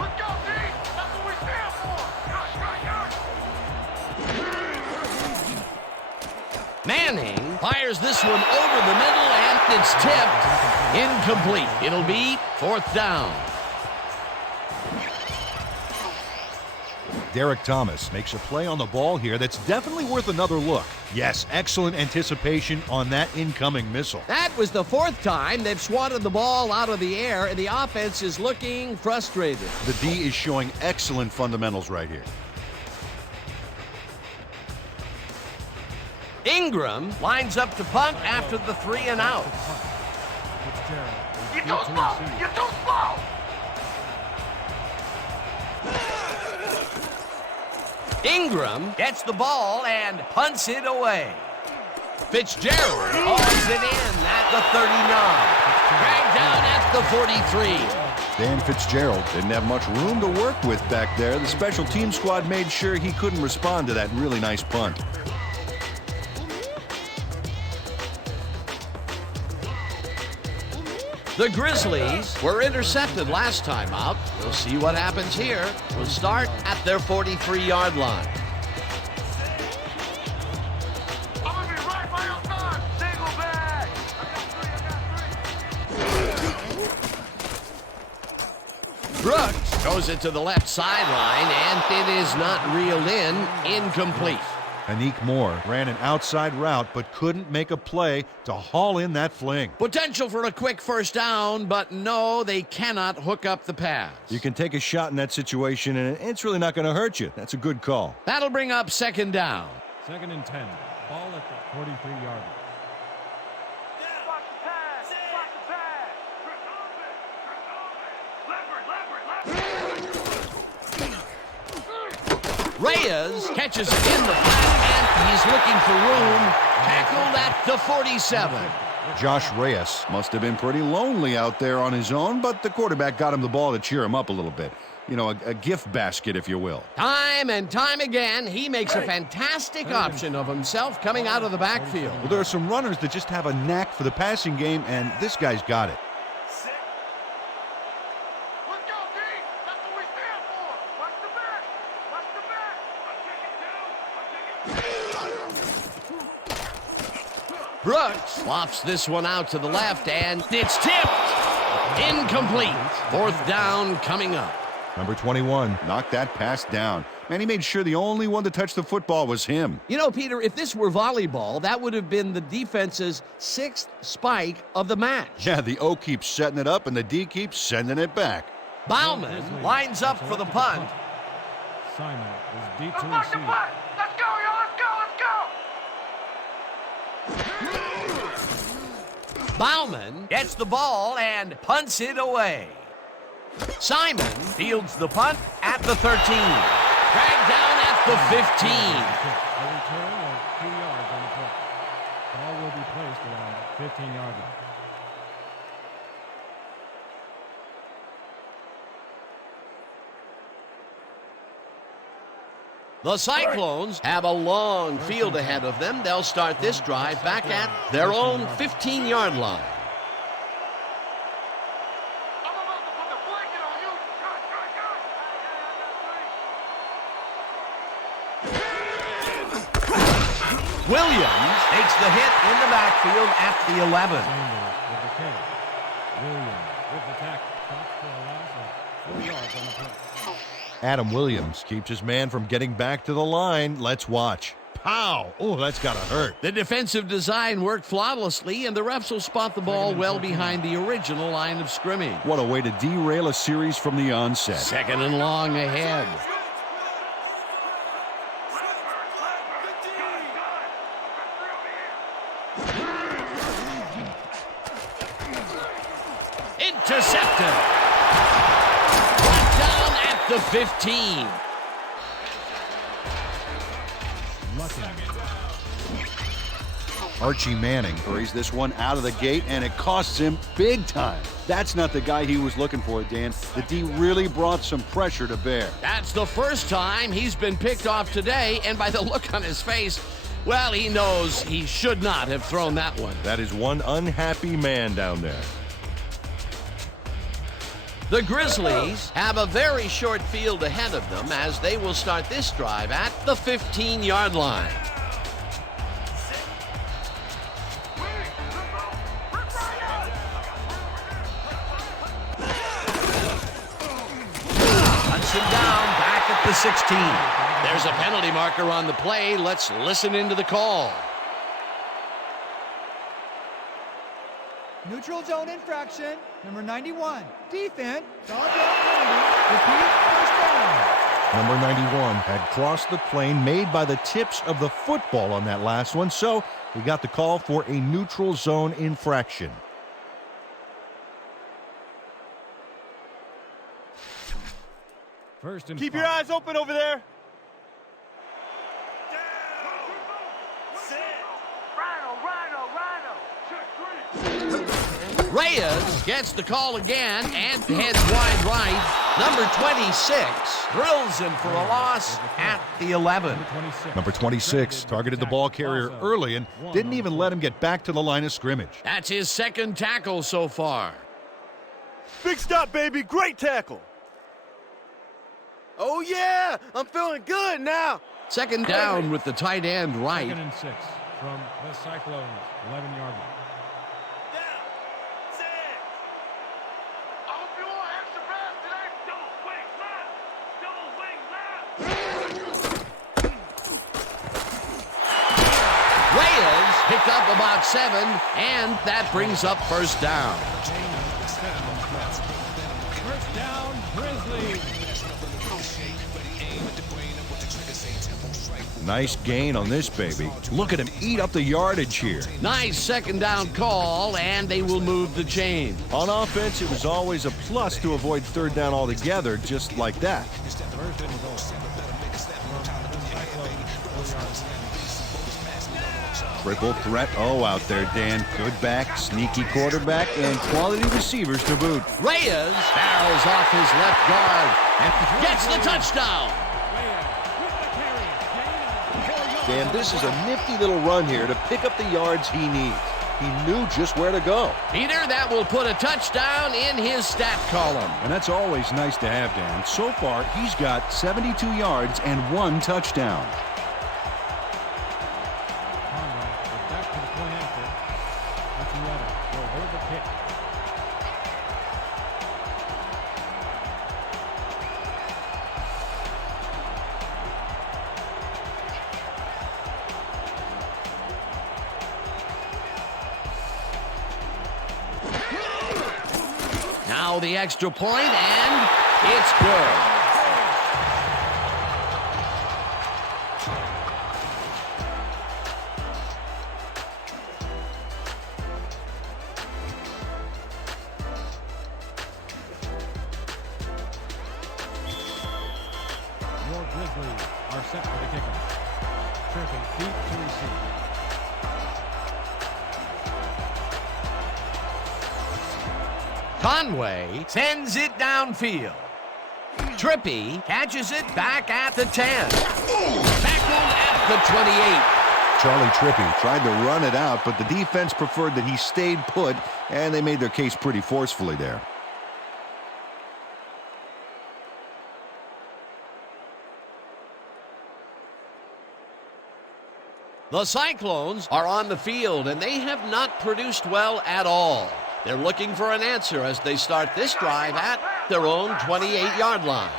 Let's go, D! That's what we stand for! Manning fires this one over the middle, and it's tipped. Incomplete. It'll be fourth down. Derek Thomas makes a play on the ball here that's definitely worth another look. Yes, excellent anticipation on that incoming missile. That was the fourth time they've swatted the ball out of the air, and the offense is looking frustrated. The D is showing excellent fundamentals right here. Ingram lines up to punt after the 3 and out. Fitzgerald. You're too slow! You're too slow! Ingram gets the ball and punts it away. Fitzgerald hauls it in at the 39. Dragged down at the 43. Dan Fitzgerald didn't have much room to work with back there. The special team squad made sure he couldn't respond to that really nice punt. The Grizzlies were intercepted last time out. We'll see what happens here. We'll start at their 43-yard line. I'm gonna be right by your side! Single back! I got 3, Brooks goes it to the left sideline, and it is not reeled in. Incomplete. Anik Moore ran an outside route but couldn't make a play to haul in that fling. Potential for a quick first down, but no, they cannot hook up the pass. You can take a shot in that situation, and it's really not going to hurt you. That's a good call. That'll bring up second down. Second and 10. Ball at the 43-yard line. Watch the pass! Watch the pass! Leopard! Reyes catches it in the flat, and he's looking for room. Tackled at the 47. Josh Reyes Must have been pretty lonely out there on his own, but the quarterback got him the ball to cheer him up a little bit. You know, a gift basket, if you will. Time and time again, he makes a fantastic option of himself coming out of the backfield. Well, there are some runners that just have a knack for the passing game, and this guy's got it. Let's go, D! That's what we stand for! Watch the back! Watch the back! Brooks lofts this one out to the left, and it's tipped. Incomplete. Fourth down coming up. Number 21. Knocked that pass down. Man, he made sure the only one to touch the football was him. You know, Peter, if this were volleyball, that would have been the defense's 6th spike of the match. Yeah, the O keeps setting it up, and the D keeps sending it back. Bauman lines up for the punt. Simon is deep Let's to mark the receive. punt. Let's go, y'all. Let's go. Bauman gets the ball and punts it away. Simon fields the punt at the 13. Dragged down at the 15. A return of 2 yards on the play. Ball will be placed around 15-yard line. The Cyclones have a long field ahead of them. They'll start this drive back at their own 15-yard line. I'm about to put the blanket on you. Williams takes the hit in the backfield at the 11. Sanders with the carry. Williams with the tackle. Stops for a loss of 4 yards on the play. Adam Williams keeps his man from getting back to the line. Let's watch. Pow! Oh, that's got to hurt. The defensive design worked flawlessly, and the refs will spot the ball well behind the original line of scrimmage. What a way to derail a series from the onset. 2nd and long ahead. Intercepted. Brought down at the 15. Archie Manning hurries this one out of the gate, and it costs him big time. That's not the guy he was looking for, Dan. The D really brought some pressure to bear. That's the first time he's been picked off today, and by the look on his face, well, he knows he should not have thrown that one. That is one unhappy man down there. The Grizzlies have a very short field ahead of them as they will start this drive at the 15-yard line. Hunts him down back at the 16. There's a penalty marker on the play. Let's listen into the call. Neutral zone infraction, number 91. Defense, dodge penalty. Repeat, first down. Number 91 had crossed the plane made by the tips of the football on that last one, so we got the call for a neutral zone infraction. First and Keep 5. your eyes open over there. Reyes gets the call again and heads wide right. Number 26 drills him for a loss at the 11. Number 26 targeted the ball carrier early and didn't even let him get back to the line of scrimmage. That's his 2nd tackle so far. Big stop, baby. Great tackle. Oh, yeah. I'm feeling good now. 2nd down with the tight end right. 2nd and 6 from the Cyclones, 11-yard line. Reyes picked up about 7, and that brings up first down. First down, Grizzlies. Nice gain on this baby. Look at him eat up the yardage here. Nice 2nd down call, and they will move the chain. On offense, it was always a plus to avoid 3rd down altogether, just like that. First and goal. Triple threat. Oh, out there, Dan. Good back, sneaky quarterback, and quality receivers to boot. Reyes barrels off his left guard and gets the touchdown. Dan, this is a nifty little run here to pick up the yards he needs. He knew just where to go. Peter, that will put a touchdown in his stat column. And that's always nice to have, Dan. So far, he's got 72 yards and 1 touchdown. Back to the play after. Archuleta will hold the kick. throw the extra point, and it's good. Your Grizzlies are set for the kickoff. Tripping deep to receive. Conway sends it downfield. Trippy catches it back at the 10. Tackled at the 28. Charlie Trippy tried to run it out, but the defense preferred that he stayed put, and they made their case pretty forcefully there. The Cyclones are on the field, and they have not produced well at all. They're looking for an answer as they start this drive at their own 28-yard line.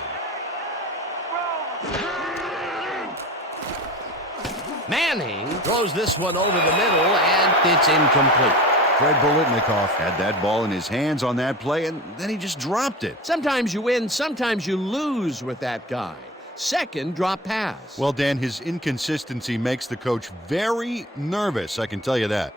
Manning throws this one over the middle, and it's incomplete. Fred Bolitnikoff had that ball in his hands on that play, and then he just dropped it. Sometimes you win, sometimes you lose with that guy. Second drop pass. Well, Dan, his inconsistency makes the coach very nervous, I can tell you that.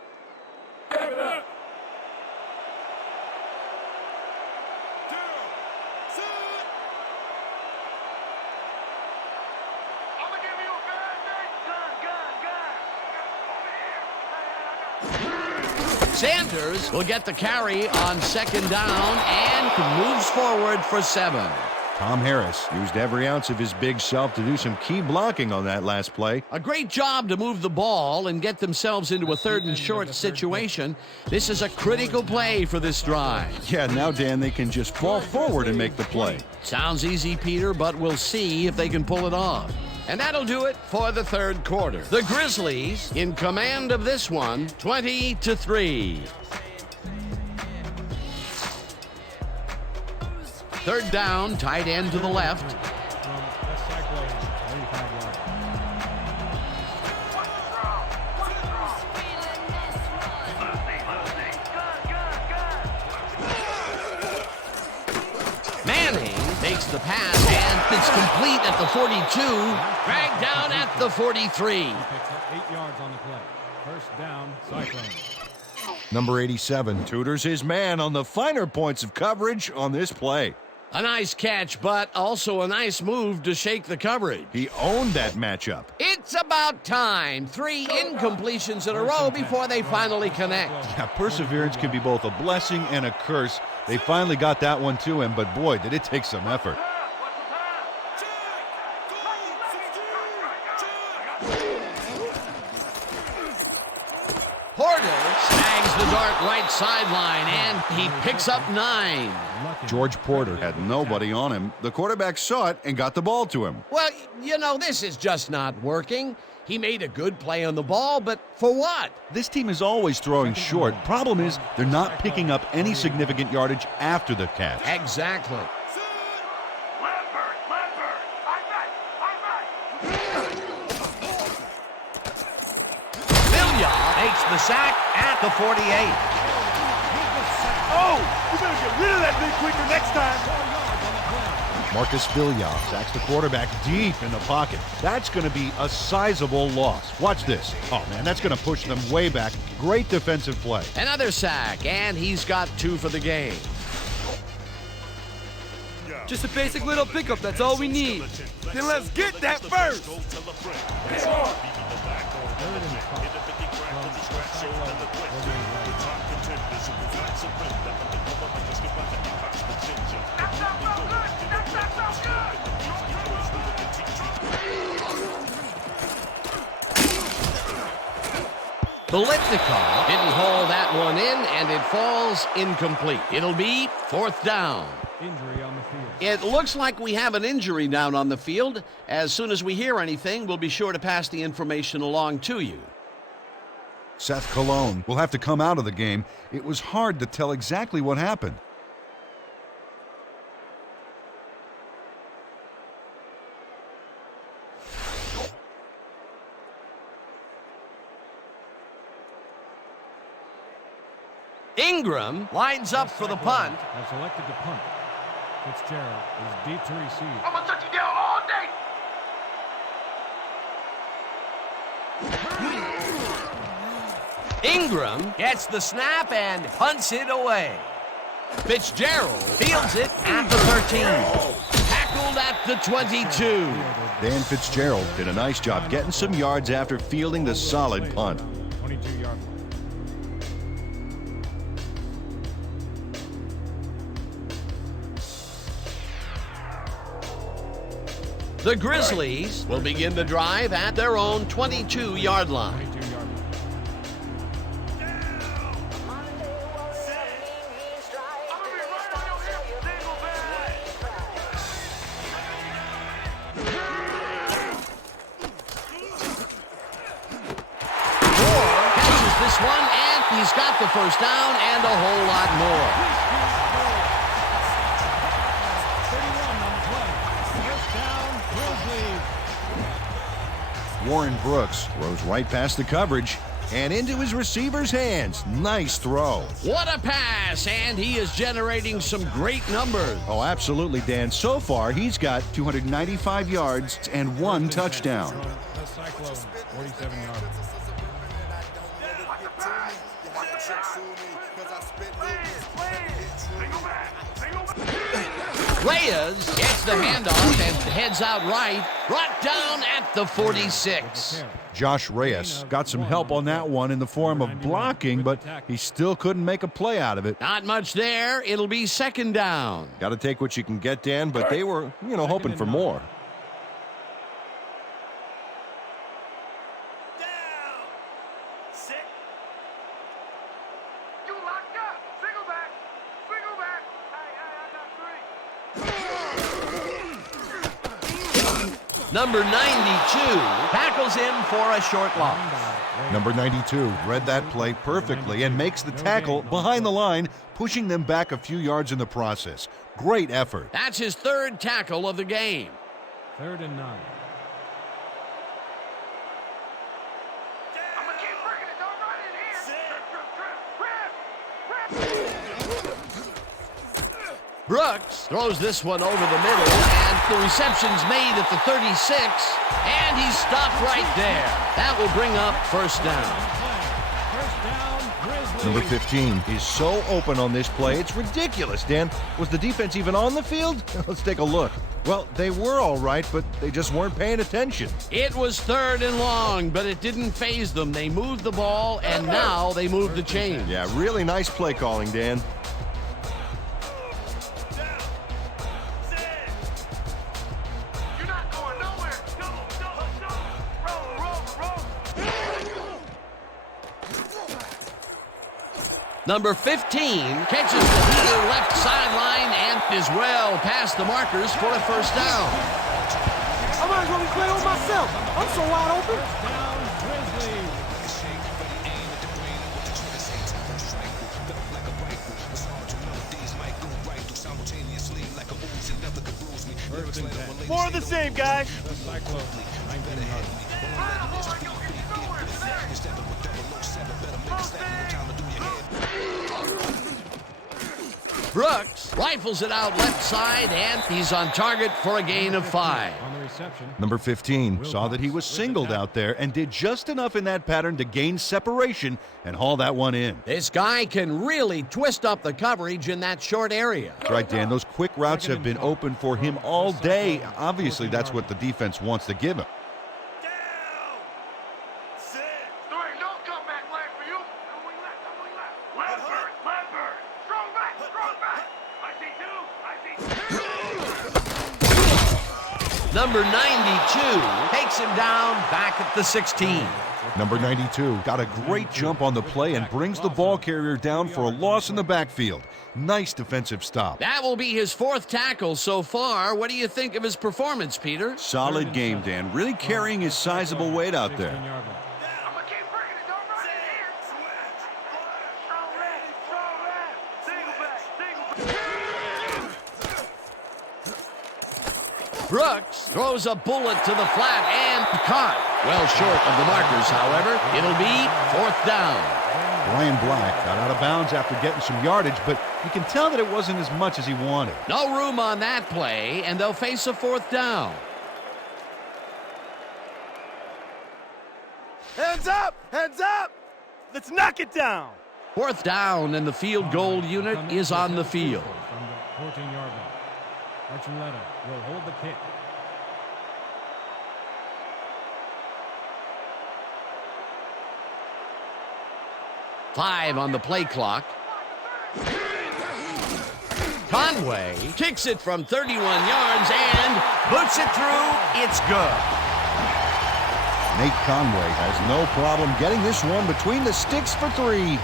Sanders will get the carry on second down and moves forward for 7. Tom Harris used every ounce of his big self to do some key blocking on that last play. A great job to move the ball and get themselves into a third and short situation. This is a critical play for this drive. Yeah, now, Dan, they can just fall forward and make the play. Sounds easy, Peter, but we'll see if they can pull it off. And that'll do it for the third quarter. The Grizzlies in command of this one, 20-3. Third down, tight end to the left. From the Cyclones, 35 yards. Manning takes the pass, and it's complete at the 42. Dragged down at the 43. He picks up 8 yards on the play. First down, Cyclones. Number 87 tutors his man on the finer points of coverage on this play. A nice catch, but also a nice move to shake the coverage. He owned that matchup. It's about time. 3 incompletions in a row before they finally connect. Yeah, perseverance can be both a blessing and a curse. They finally got that one to him, but boy, did it take some effort. Porter snags the dart right sideline, and he picks up 9. George Porter had nobody on him. The quarterback saw it and got the ball to him. Well, you know, this is just not working. He made a good play on the ball, but for what? This team is always throwing short. Problem is, they're not picking up any significant yardage after the catch. Exactly. Makes the sack at the 48. Oh, you better get rid of that thing quicker next time. Marcus Villiers sacks the quarterback deep in the pocket. That's going to be a sizable loss. Watch this. Oh, man, that's going to push them way back. Great defensive play. Another sack, and he's got 2 for the game. Just a basic little pickup, that's all we need. Then let's get that first. Bolitnikoff didn't haul that one in, and it falls incomplete. It'll be 4th down. Injury on the field. It looks like we have an injury down on the field. As soon as we hear anything, we'll be sure to pass the information along to you. Seth Cologne will have to come out of the game. It was hard to tell exactly what happened. Ingram lines up for the punt. Has selected to punt. Fitzgerald is deep to receive. I'm gonna touch you down all day. Ingram gets the snap and punts it away. Fitzgerald fields it at the 13. Tackled at the 22. Dan Fitzgerald did a nice job getting some yards after fielding the solid punt. 22-yard line. The Grizzlies will begin the drive at their own 22-yard line. 22-yard line. Catches this one, and he's got the first down and a whole lot more. 31 on the play. First down, Grizzlies. Warren Brooks throws right past the coverage and into his receiver's hands. Nice throw. What a pass, and he is generating some great numbers. Oh, absolutely, Dan. So far, he's got 295 yards and 1 touchdown. The Cyclones, 47-yard line. Reyes gets the handoff and heads out right, brought down at the 46. Josh Reyes got some help on that one in the form of blocking, but he still couldn't make a play out of it. Not much there. It'll be second down. Got to take what you can get, Dan, but they were, hoping for more. Down. Sit. You locked up. Single back. Single back. Hey, I got 3. Number 92 tackles him for a short loss. Number 92 read that play perfectly and makes the tackle behind the line, pushing them back a few yards in the process. Great effort. That's his third tackle of the game. 3rd and 9. I'm gonna keep bringing it. Don't run in here. Trip. Brooks throws this one over the middle, and the reception's made at the 36, and he's stopped right there. That will bring up first down. First down, Grizzlies. Number 15 is so open on this play. It's ridiculous, Dan. Was the defense even on the field? Let's take a look. Well, they were all right, but they just weren't paying attention. It was 3rd and long, but it didn't faze them. They moved the ball, and now they moved the chains. Yeah, really nice play calling, Dan. You're not going nowhere. Go. Roll. Number 15 catches the heater left sideline and is well past the markers for a first down. I might as well be playing with myself. I'm so wide open. First down, Grizzlies. First and 10. More of the same, guys. The Cyclones, 19-yard line. Brooks rifles it out left side, and he's on target for a gain of 5. On the reception. Number 15 saw that he was singled out there and did just enough in that pattern to gain separation and haul that one in. This guy can really twist up the coverage in that short area. That's right, Dan. Those quick routes have been open for him all day. Obviously, that's what the defense wants to give him. Down. Sit. There ain't no comeback plan for you. Come we left. Leopard. Strong back. I see 2. Number 92 takes him down back at the 16. Number 92 got a great jump on the play and brings the ball carrier down for a loss in the backfield. Nice defensive stop. That will be his 4th tackle so far. What do you think of his performance, Peter? Solid game, Dan. Really carrying his sizable weight out there. 16-yard line. I'm gonna keep bringing it. Don't run in here. Strong red. Brooks throws a bullet to the flat and caught. Well short of the markers, however. It'll be 4th down. Brian Black got out of bounds after getting some yardage, but you can tell that it wasn't as much as he wanted. No room on that play, and they'll face a 4th down. Hands up! Hands up! Let's knock it down! 4th down, and the field goal unit is on the field. From the 14-yard line. Archuleta will hold the kick. Five on the play clock. Conway kicks it from 31 yards and puts it through. It's good. Nate Conway has no problem getting this one between the sticks for 3.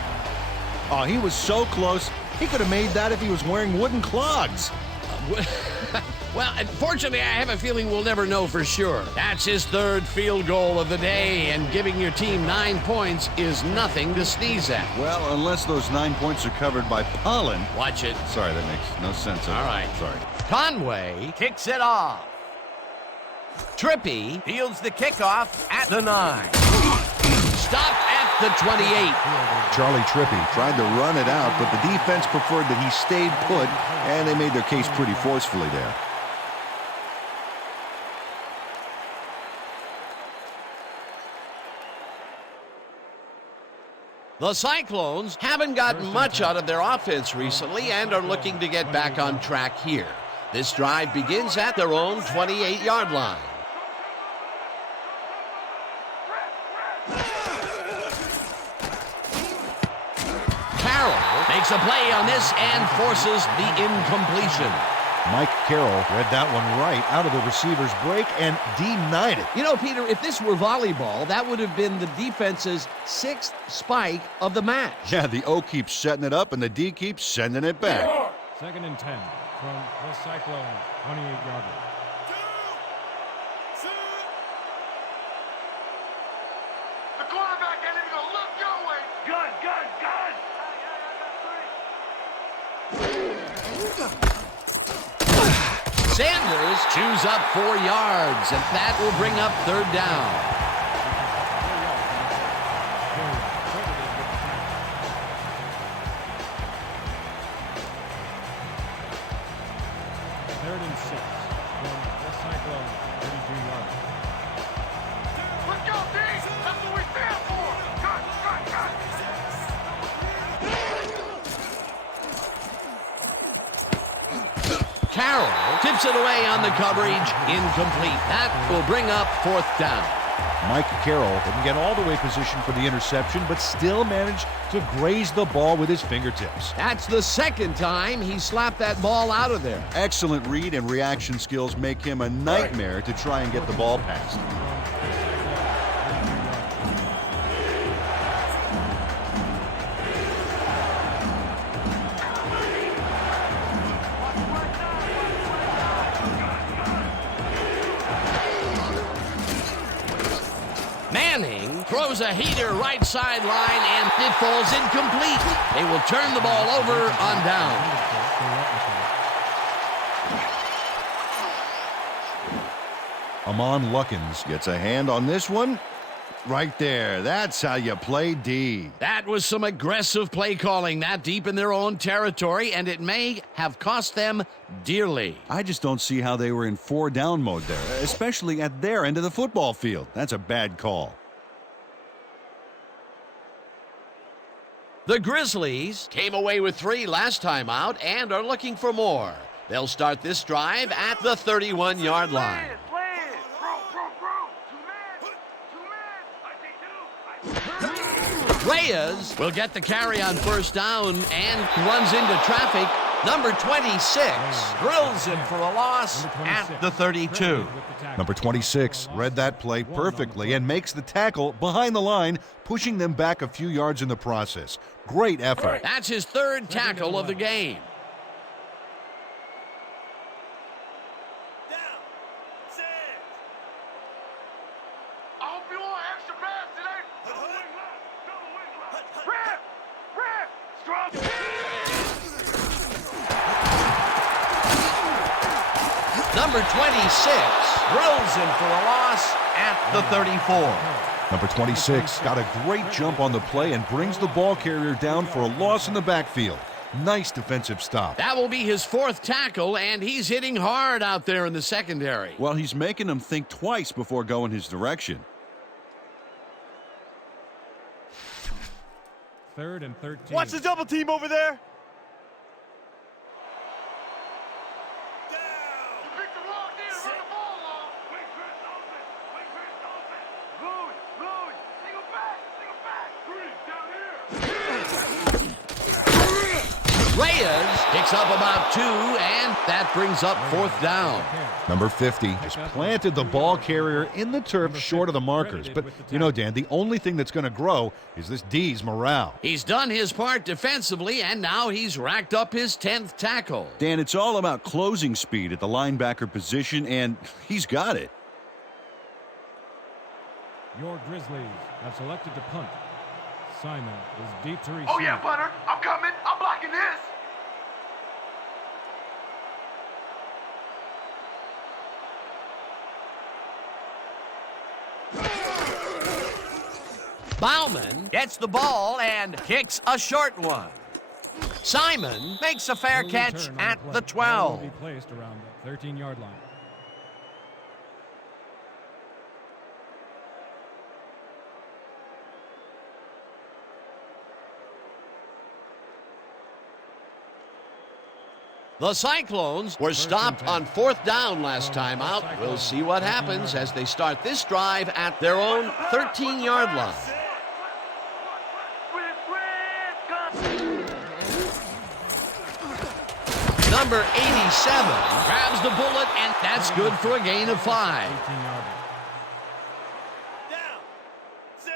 Oh, he was so close. He could have made that if he was wearing wooden clogs. Well, unfortunately, I have a feeling we'll never know for sure. That's his 3rd field goal of the day, and giving your team 9 points is nothing to sneeze at. Well, unless those 9 points are covered by pollen. Watch it. Sorry, that makes no sense. All right. Sorry. Conway kicks it off. Trippy fields the kickoff at the 9. Stop at the 28. Charlie Trippy tried to run it out, but the defense preferred that he stayed put, and they made their case pretty forcefully there. The Cyclones haven't gotten much out of their offense recently and are looking to get back on track here. This drive begins at their own 28-yard line. Carroll makes a play on this and forces the incompletion. Mike Carroll read that one right out of the receiver's break and denied it. You know, Peter, if this were volleyball, that would have been the defense's 6th spike of the match. Yeah, the O keeps setting it up, and the D keeps sending it back. 2nd and 10 from the Cyclones, 28-yard line. The quarterback ain't even gonna look your way. Gun, gun, gun. Sanders chews up 4 yards, and that will bring up 3rd down. Third and 6 from the Cyclones, 32-yard line. Let's go, D. That's what we stand for. Gun, gun, gun. Carroll tips it away on the coverage, incomplete. That will bring up 4th down. Mike Carroll didn't get all the way positioned for the interception, but still managed to graze the ball with his fingertips. That's the 2nd time he slapped that ball out of there. Excellent read and reaction skills make him a nightmare to try and get the ball past. Manning throws a heater right sideline, and it falls incomplete. They will turn the ball over on down. Amon Luckins gets a hand on this one. Right there. That's how you play D. That was some aggressive play calling that deep in their own territory, and it may have cost them dearly. I just don't see how they were in 4-down mode there, especially at their end of the football field. That's a bad call. The Grizzlies came away with 3 last time out and are looking for more. They'll start this drive at the 31-yard line. Reyes will get the carry on 1st down and runs into traffic. Number 26 drills him for a loss at the 32. Number 26 read that play perfectly and makes the tackle behind the line, pushing them back a few yards in the process. Great effort. That's his 3rd tackle of the game. Number 26 drills him for a loss at the 34. Number 26 got a great jump on the play and brings the ball carrier down for a loss in the backfield. Nice defensive stop. That will be his 4th tackle, and he's hitting hard out there in the secondary. Well, he's making them think twice before going his direction. 3rd and 13. Watch the double team over there. Reyes picks up about 2, and that brings up 4th down. Number 50 has planted the ball carrier in the turf short of the markers. But, you know, Dan, the only thing that's going to grow is this D's morale. He's done his part defensively, and now he's racked up his 10th tackle. Dan, it's all about closing speed at the linebacker position, and he's got it. Your Grizzlies have selected to punt. Simon is deep to receive. Oh yeah, punter. I'm coming. I'm blocking this. Bauman gets the ball and kicks a short one. Simon makes a fair No catch return on at play. the Ball will 12. be placed around the 13-yard line. The Cyclones were stopped on 4th down last time out. We'll see what happens as they start this drive at their own 13-yard line. Number 87 grabs the bullet, and that's good for a gain of 5. 18-yarder. Down. 6.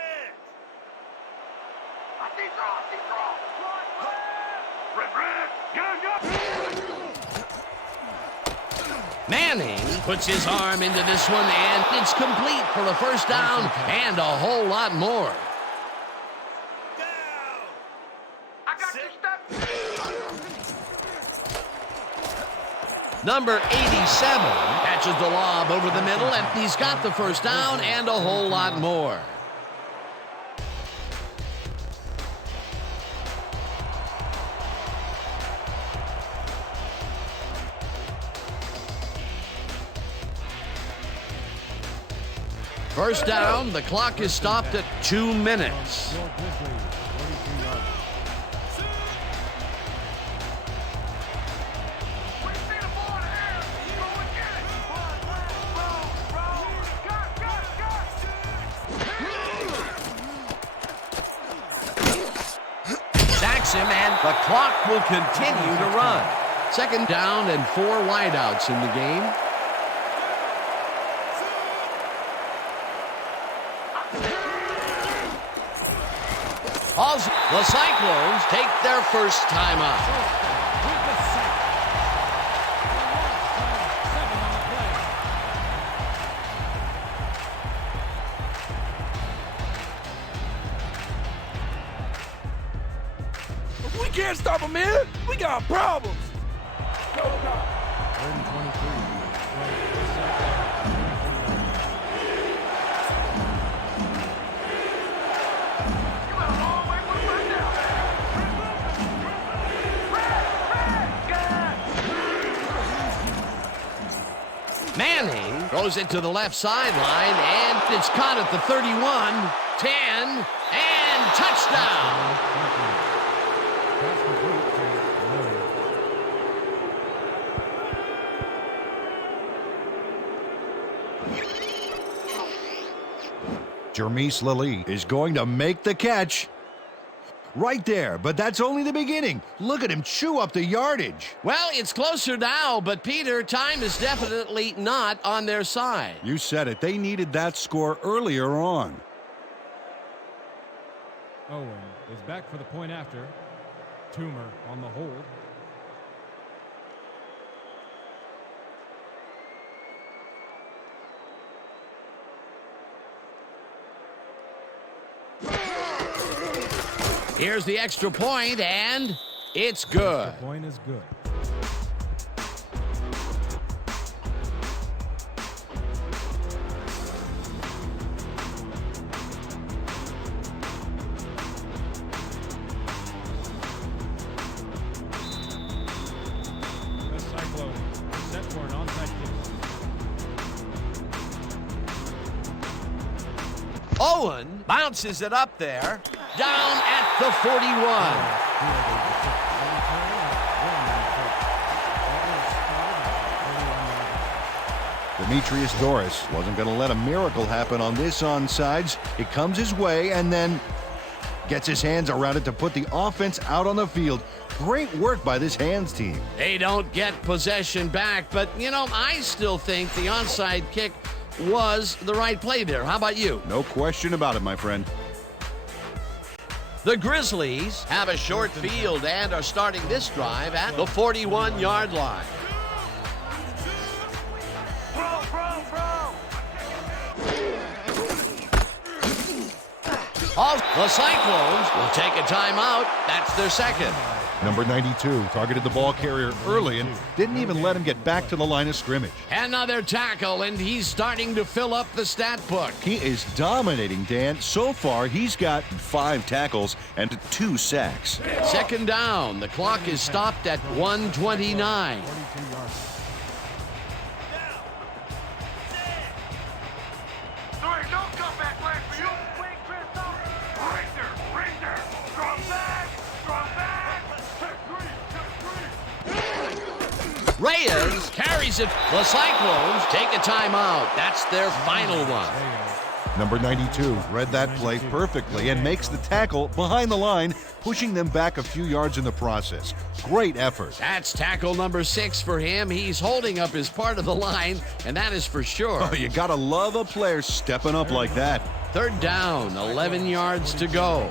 Manning puts his arm into this one, and it's complete for a 1st down and a whole lot more. Number 87 catches the lob over the middle, and he's got the 1st down and a whole lot more. First down, the clock is stopped at 2 minutes. Your Grizzlies, 42 yards. Sacks him, and the clock will continue to run. 2nd down and 4 wideouts in the game. The Cyclones take their 1st time out. We can't stop him, man. We got problems. Go, go. 3rd and 23. Manning throws it to the left sideline, and it's caught at the 31, 10, and touchdown. Jermise Lilly Is going to make the catch. Right there, but that's only the beginning. Look at him chew up the yardage. Well, it's closer now, but Peter, time is definitely not on their side. You said it. They needed that score earlier on. Owen is back for the point after. Toomer on the hold. Here's the extra point, and it's good. The point is good. Owen bounces it up there, down at the 41. Demetrius Doris wasn't going to let a miracle happen on this onsides. It comes his way and then gets his hands around it to put the offense out on the field. Great work by this hands team. They don't get possession back, but, I still think the onside kick was the right play there. How about you? No question about it, my friend. The Grizzlies have a short field and are starting this drive at the 41-yard line. The Cyclones will take a timeout. That's their second. Number 92 targeted the ball carrier early and didn't even let him get back to the line of scrimmage. Another tackle, and he's starting to fill up the stat book. He is dominating, Dan. So far, he's got 5 tackles and 2 sacks. Second down. The clock is stopped at 1:29. Reyes carries it. The Cyclones take a timeout. That's their final one. Number 92 read that play perfectly and makes the tackle behind the line, pushing them back a few yards in the process. Great effort. That's tackle number 6 for him. He's holding up his part of the line, and that is for sure. Oh, you gotta love a player stepping up like that. Third down, 11 yards to go.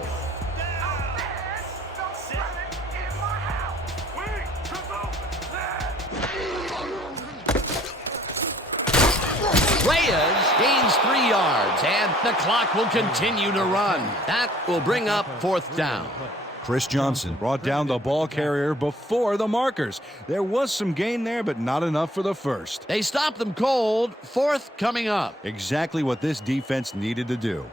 Reyes gains 3 yards, and the clock will continue to run. That will bring up fourth down. Chris Johnson brought down the ball carrier before the markers. There was some gain there, but not enough for the first. They stopped them cold. Fourth coming up. Exactly what this defense needed to do.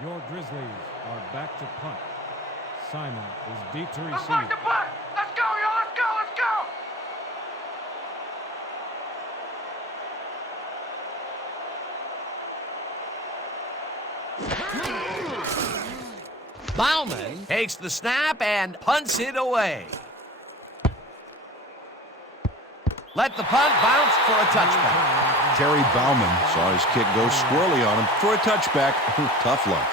Your Grizzlies are back to punt. Simon is deep to receive. Let's go, y'all. Let's go. Bauman takes the snap and punts it away. Let the punt bounce for a touchback. Terry Bauman saw his kick go squirrely on him for a touchback. Tough luck.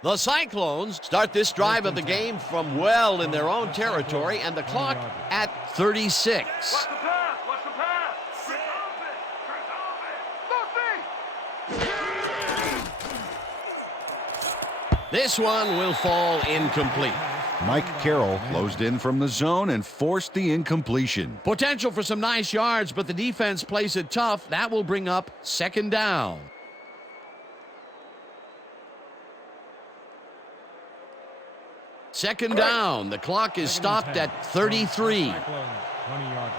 The Cyclones start this drive of the game from well in their own territory, and the clock at 36. Watch the pass. Trick open. This one will fall incomplete. Mike Carroll closed in from the zone and forced the incompletion. Potential for some nice yards, but the defense plays it tough. That will bring up second down. Second down. The clock is stopped at 33. 20-yarder.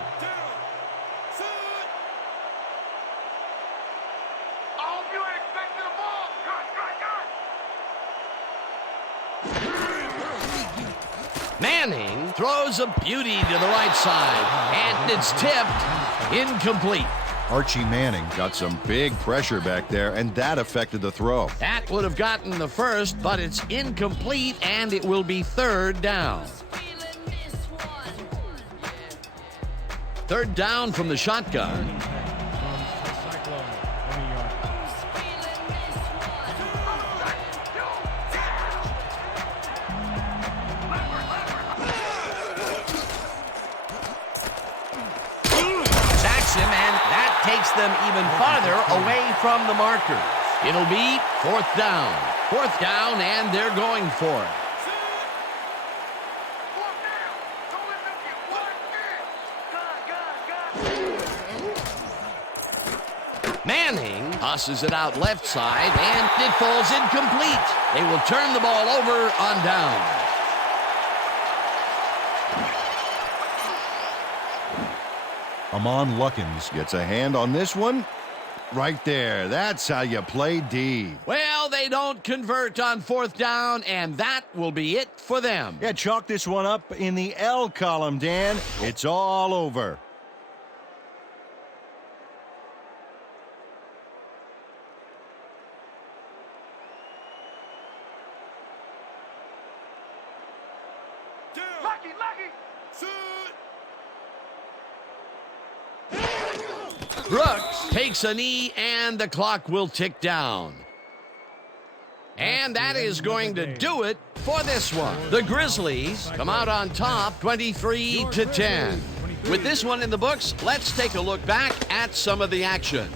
Manning throws a beauty to the right side, and it's tipped incomplete. Archie Manning Got some big pressure back there, and that affected the throw. That would have gotten the first, but it's incomplete, and it will be third down. Third down from the shotgun. Cyclones, 20-yarder. Sacks him, and that takes them even farther away from the marker. It'll be fourth down. Fourth down, and they're going for it. Manning tosses it out left side, and it falls incomplete. They will turn the ball over on down. Amon Luckins Gets a hand on this one. Right there. That's how you play D. Well, they don't convert on 4th down, and that will be it for them. Yeah, chalk this one up in the L column, Dan. It's all over. Lucky, lucky. Brooks takes a knee, and the clock will tick down. And that is going to do it for this one. The Grizzlies come out on top 23-10. With this one in the books, let's take a look back at some of the action.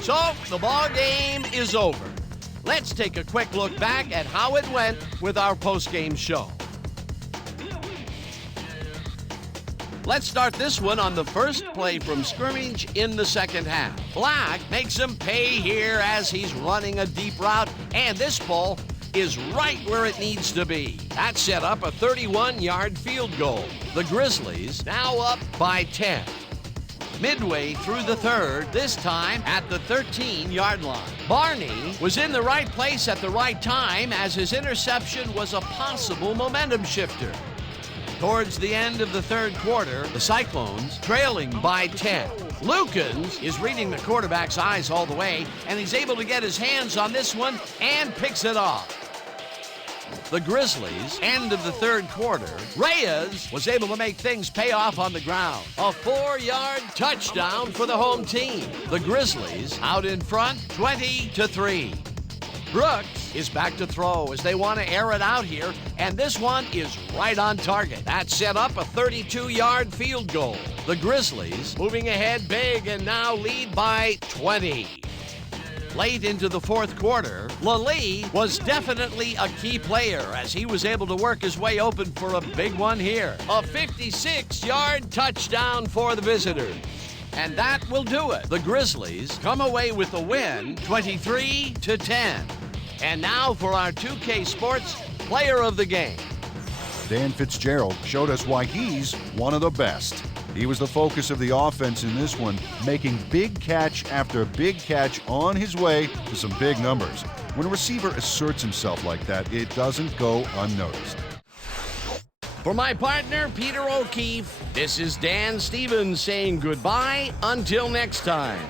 So, the ball game is over. Let's take a quick look back at how it went with our post-game show. Let's start this one on the first play from scrimmage in the second half. Black makes him pay here as he's running a deep route, and this ball is right where it needs to be. That set up a 31-yard field goal. The Grizzlies now up by 10. Midway through the third, this time at the 13-yard line. Barney was in the right place at the right time as his interception was a possible momentum shifter. Towards the end of the third quarter, the Cyclones trailing by 10. Lukens is reading the quarterback's eyes all the way, and he's able to get his hands on this one and picks it off. The Grizzlies, end of the third quarter, Reyes was able to make things pay off on the ground. A 4-yard touchdown for the home team. The Grizzlies out in front, 20-3. Brooks is back to throw as they want to air it out here, and this one is right on target. That set up a 32-yard field goal. The Grizzlies moving ahead big and now lead by 20. Late into the fourth quarter, Lally was definitely a key player as he was able to work his way open for a big one here. A 56-yard touchdown for the visitors. And that will do it. The Grizzlies come away with the win, 23-10. And now for our 2K Sports Player of the Game. Dan Fitzgerald showed us why he's one of the best. He was the focus of the offense in this one, making big catch after big catch on his way to some big numbers. When a receiver asserts himself like that, it doesn't go unnoticed. For my partner, Peter O'Keefe, this is Dan Stevens saying goodbye until next time.